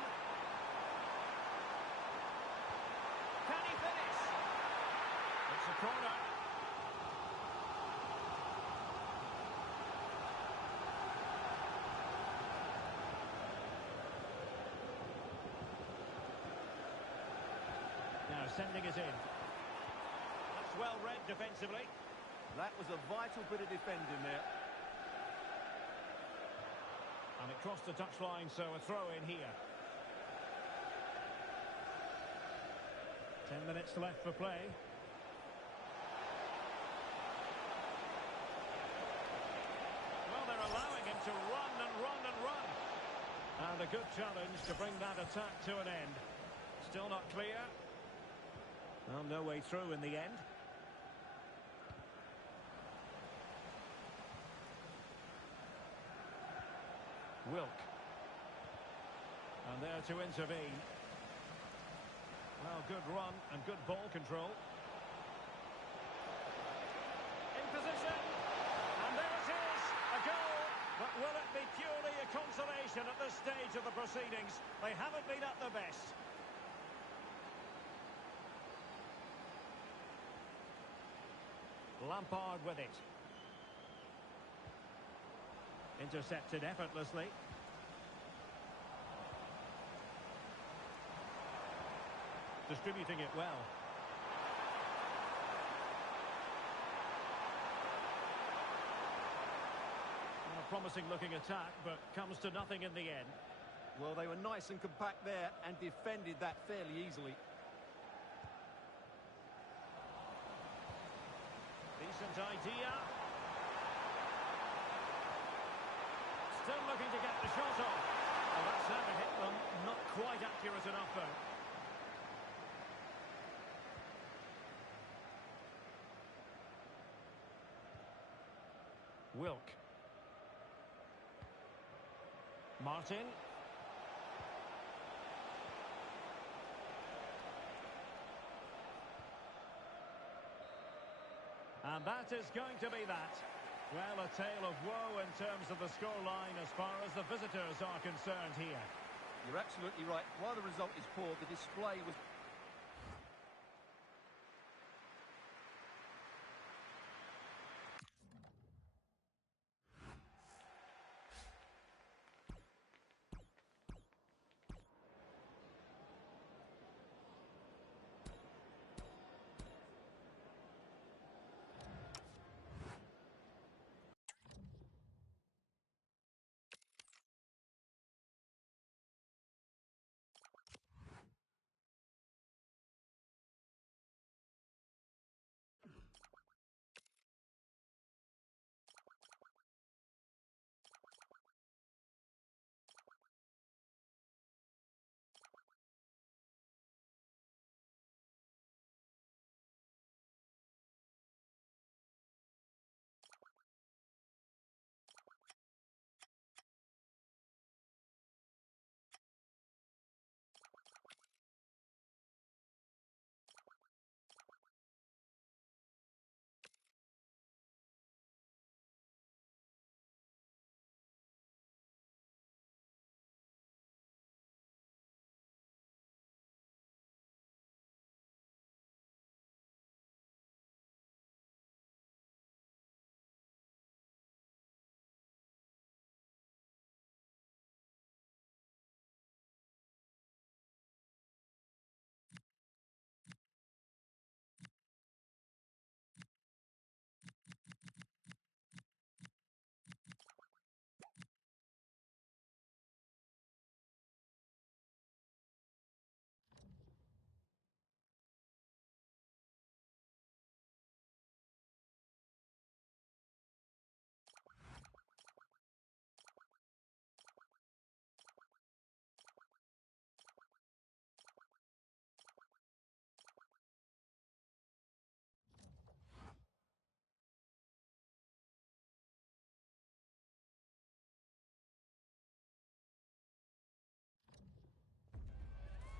Can he finish? It's a corner. Now sending it in. That's well read defensively. That was a vital bit of defending there. And it crossed the touchline, so a throw in here. 10 minutes left for play. Well, they're allowing him to run and run and run. And a good challenge to bring that attack to an end. Still not clear. Well, no way through in the end. Wilk. And there to intervene. Well, good run and good ball control. In position. And there it is. A goal. But will it be purely a consolation at this stage of the proceedings? They haven't been at their best. Lampard with it. Intercepted effortlessly. Distributing it well. Well, a promising looking attack, but comes to nothing in the end. Well, they were nice and compact there and defended that fairly easily. Decent that idea. Still looking to get the shot off. Well, that's never hit them. Not quite accurate enough, though. Wilk. Martin. And that is going to be that. Well, a tale of woe in terms of the scoreline as far as the visitors are concerned here. You're absolutely right. While the result is poor, the display was...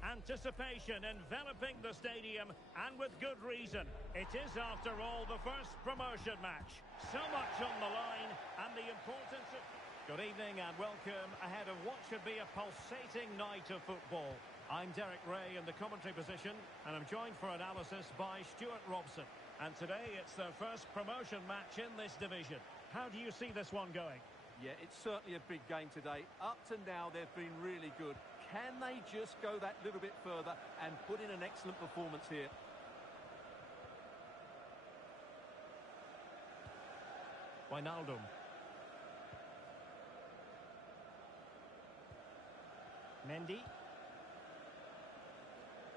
Anticipation enveloping the stadium, and with good reason. It is, after all, the first promotion match. So much on the line, and the importance of... Good evening and welcome ahead of what should be a pulsating night of football. I'm Derek Ray in the commentary position, and I'm joined for analysis by Stuart Robson. And today it's their first promotion match in this division. How do you see this one going? Yeah, it's certainly a big game today. Up to now, they've been really good. Can they just go that little bit further and put in an excellent performance here? Wijnaldum. Mendy.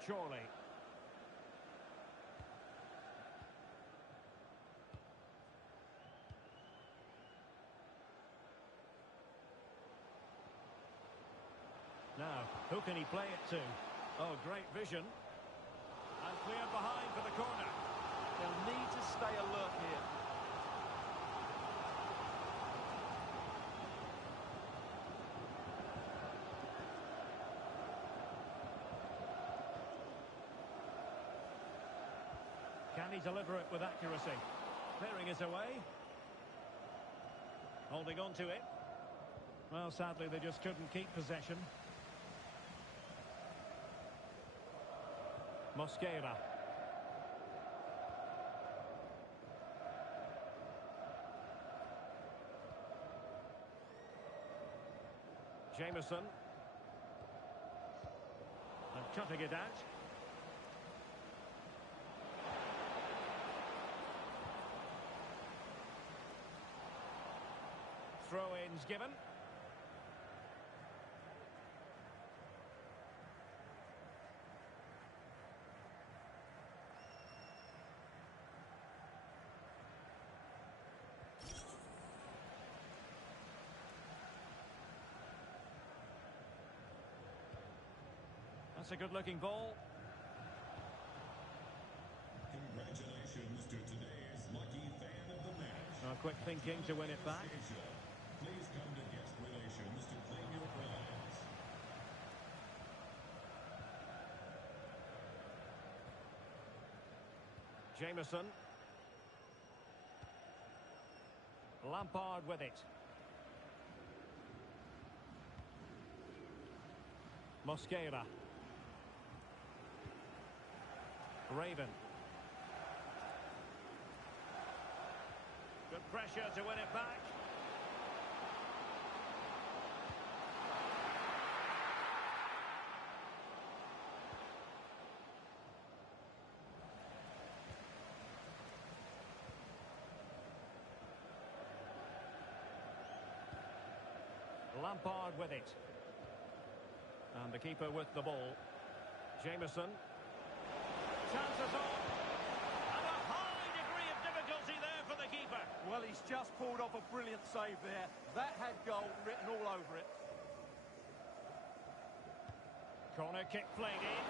Chorley. Now, who can he play it to? Oh, great vision. And cleared behind for the corner. They'll need to stay alert here. Can he deliver it with accuracy? Clearing it away. Holding on to it. Well, sadly, they just couldn't keep possession. Mosquera. Jameson. And cutting it out. Throw-ins given. That's a good-looking ball. Congratulations to today's lucky fan of the match. Oh, quick thinking to win it back. Please come to guest relations to claim your prize. Jameson. Lampard with it. Mosquera. Raven. Good pressure to win it back. Lampard with it. And the keeper with the ball. Jameson. Chances on. And a high degree of difficulty there for the keeper. Well, he's just pulled off a brilliant save there. That had goal written all over it. Corner kick played in.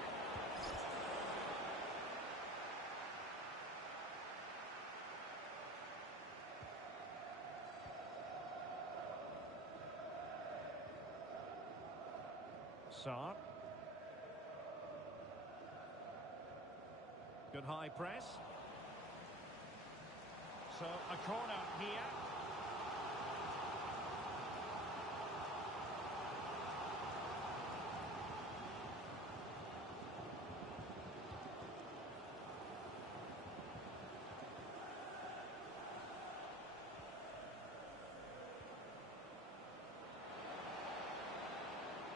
Sarr. Good high press. So a corner here.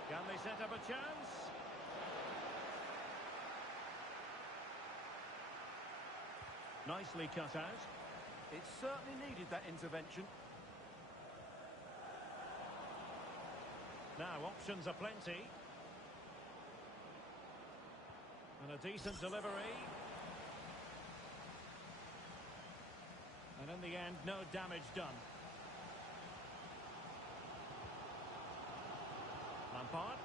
Can they set up a chance? Nicely cut out. It certainly needed that intervention. Now, options are plenty. And a decent delivery. And in the end, no damage done. Lampard.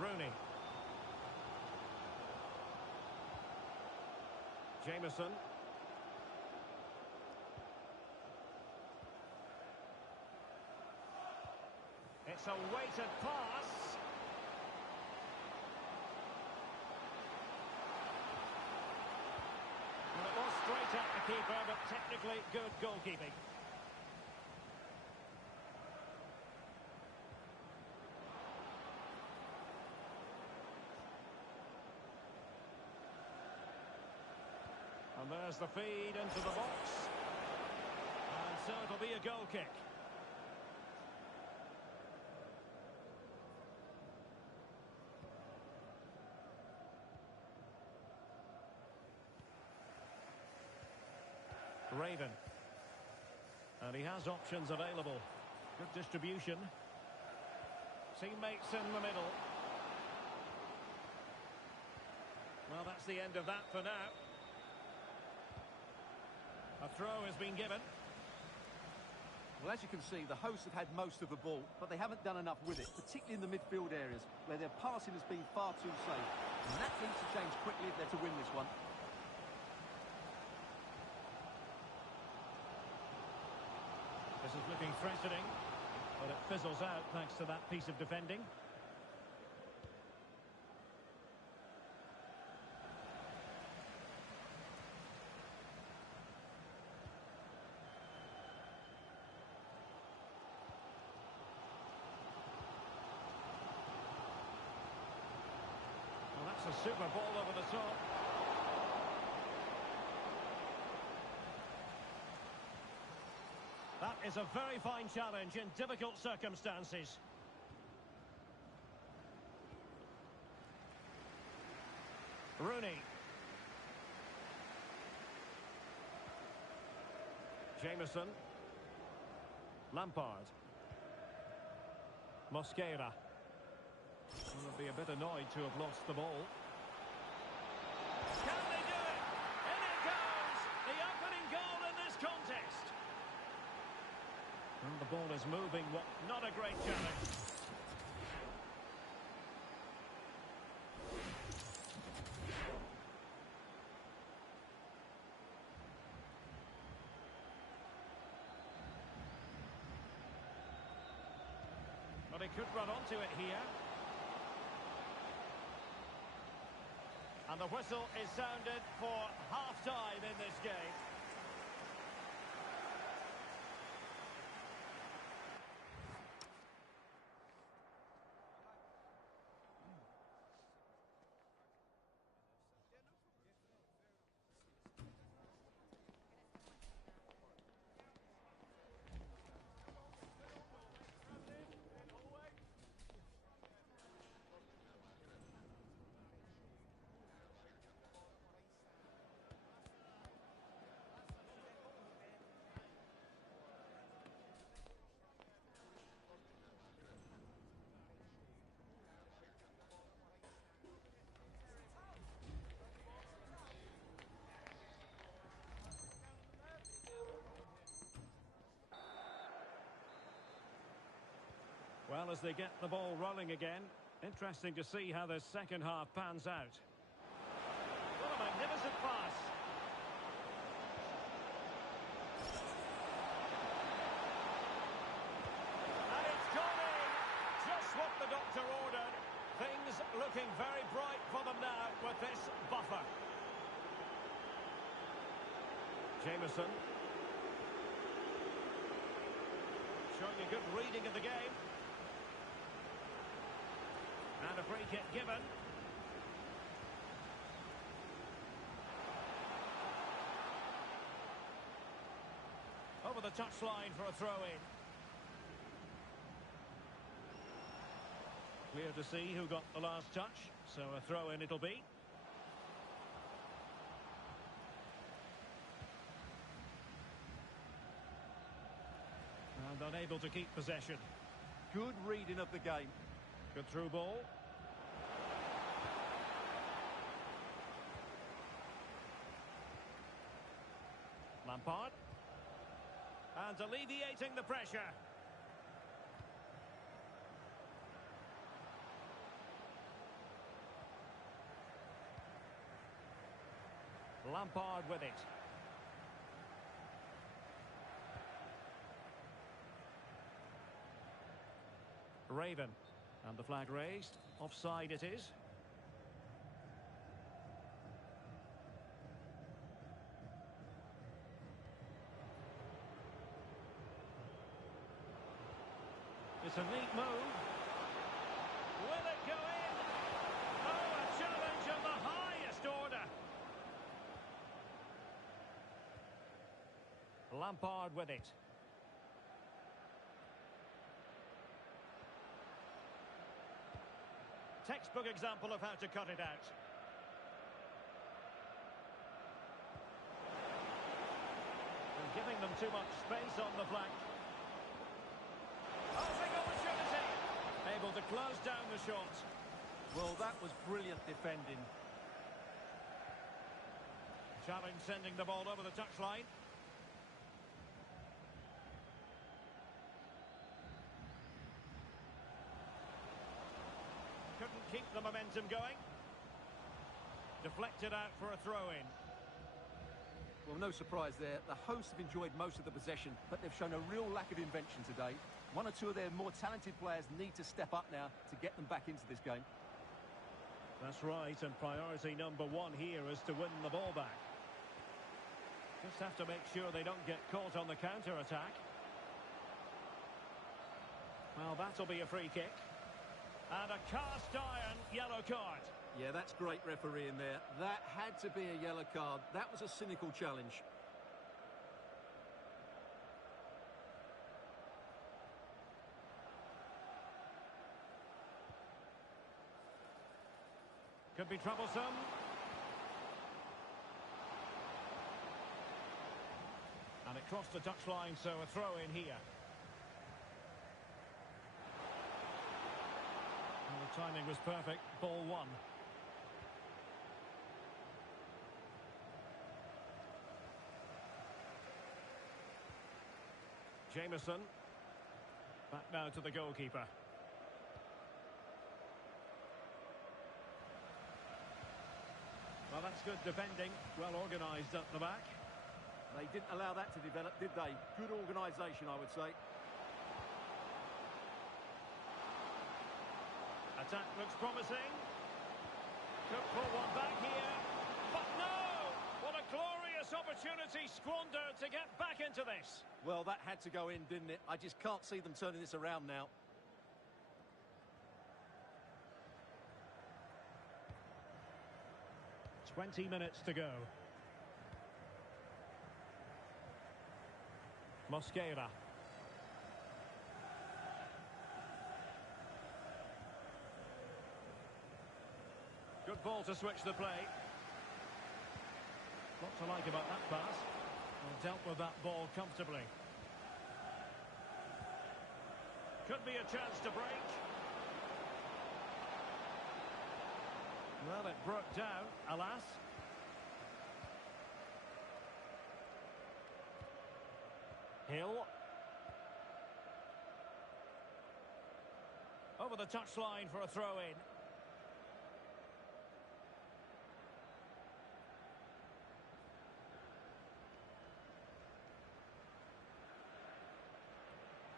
Rooney. Jameson. It's a weighted pass. Well, it was straight at the keeper, but technically good goalkeeping. And there's the feed into the box. And so it'll be a goal kick. Raven. And he has options available. Good distribution. Teammates in the middle. Well, that's the end of that for now. A throw has been given. Well, as you can see, the hosts have had most of the ball, but they haven't done enough with it, particularly in the midfield areas, where their passing has been far too safe. And that needs to change quickly if they're to win this one. This is looking threatening, but it fizzles out thanks to that piece of defending. Well, that's a super ball over the top. That is a very fine challenge in difficult circumstances. Rooney. Jameson. Lampard. Mosquera. Will be a bit annoyed to have lost the ball. Can they do it? In it goes! The opening goal in this contest. And the ball is moving. What? Not a great challenge. they could run onto it here. And the whistle is sounded for half-time in this game. Well, as they get the ball rolling again, interesting to see how the second half pans out. What a magnificent pass. And it's gone in. Just what the doctor ordered. Things looking very bright for them now with this buffer. Jameson. Showing a good reading of the game. And a free kick given. Over the touchline for a throw-in. Clear to see who got the last touch, so a throw-in it'll be. And unable to keep possession. Good reading of the game. Good through ball. Lampard. And alleviating the pressure. Lampard with it. Raven. And the flag raised. Offside it is. It's a neat move. Will it go in? Oh, a challenge of the highest order. Lampard with it. Textbook example of how to cut it out. And giving them too much space on the flank. Oh, big opportunity. Able to close down the shot. Well, that was brilliant defending. Challenge sending the ball over the touchline. Couldn't keep the momentum going. Deflected out for a throw-in. Well, no surprise there. The hosts have enjoyed most of the possession, but they've shown a real lack of invention today. One or two of their more talented players need to step up now to get them back into this game. That's right, and priority number one here is to win the ball back. Just have to make sure they don't get caught on the counter-attack. Well, that'll be a free kick. And a cast-iron yellow card. Yeah, that's great refereeing there. That had to be a yellow card. That was a cynical challenge. Could be troublesome. And it crossed the touchline, so a throw in here. Well, the timing was perfect. Ball one. Jameson. Back now to the goalkeeper. Well, that's good defending. Well organised up the back. They didn't allow that to develop, did they? Good organisation, I would say. Attack looks promising. Could pull one back here. But no! What a glorious opportunity squandered to get back into this. Well, that had to go in, didn't it? I just can't see them turning this around now. "20 minutes to go. Mosquera. Good ball to switch the play. What to like about that pass. Well, dealt with that ball comfortably. Could be a chance to break. Well, it broke down, alas. Hill. Over the touchline for a throw-in.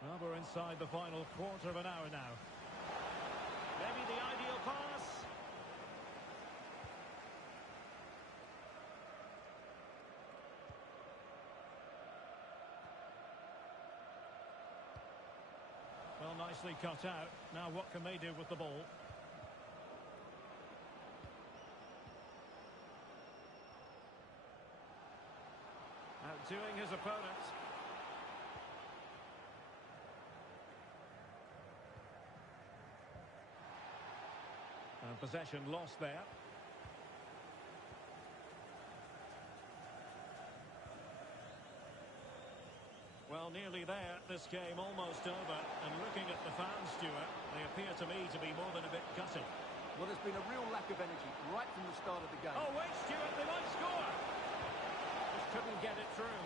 Well, we're inside the final quarter of an hour now. Maybe the ideal pass. Well, nicely cut out. Now what can they do with the ball? Outdoing his opponent. And possession lost there. Well, nearly there. This game almost over. And looking at the fans, Stuart, they appear to me to be more than a bit gutted. Well, there's been a real lack of energy right from the start of the game. Oh, wait, Stuart, they might score. Just couldn't get it through.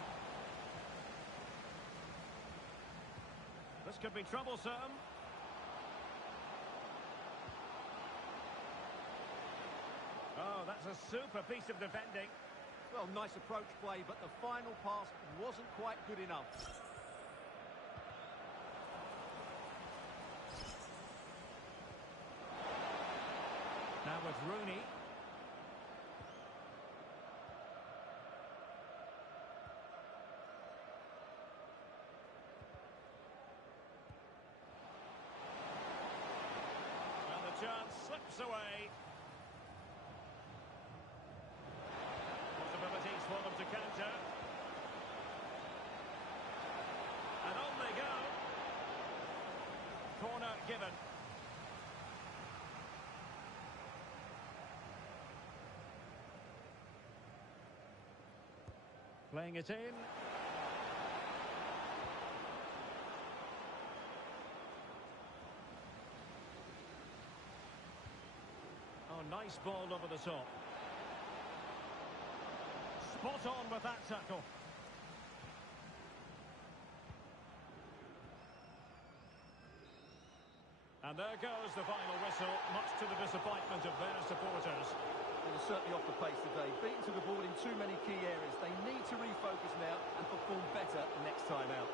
This could be troublesome. Oh, that's a super piece of defending. Well, nice approach play, but the final pass wasn't quite good enough. Now with Rooney. And the chance slips away. Possibilities for them to counter. And on they go. Corner given. Playing it in. Oh, nice ball over the top. Spot on with that tackle. And there goes the final whistle, much to the disappointment of their supporters. They were certainly off the pace today. Beaten to the ball in too many key areas. They need to refocus now and perform better next time out.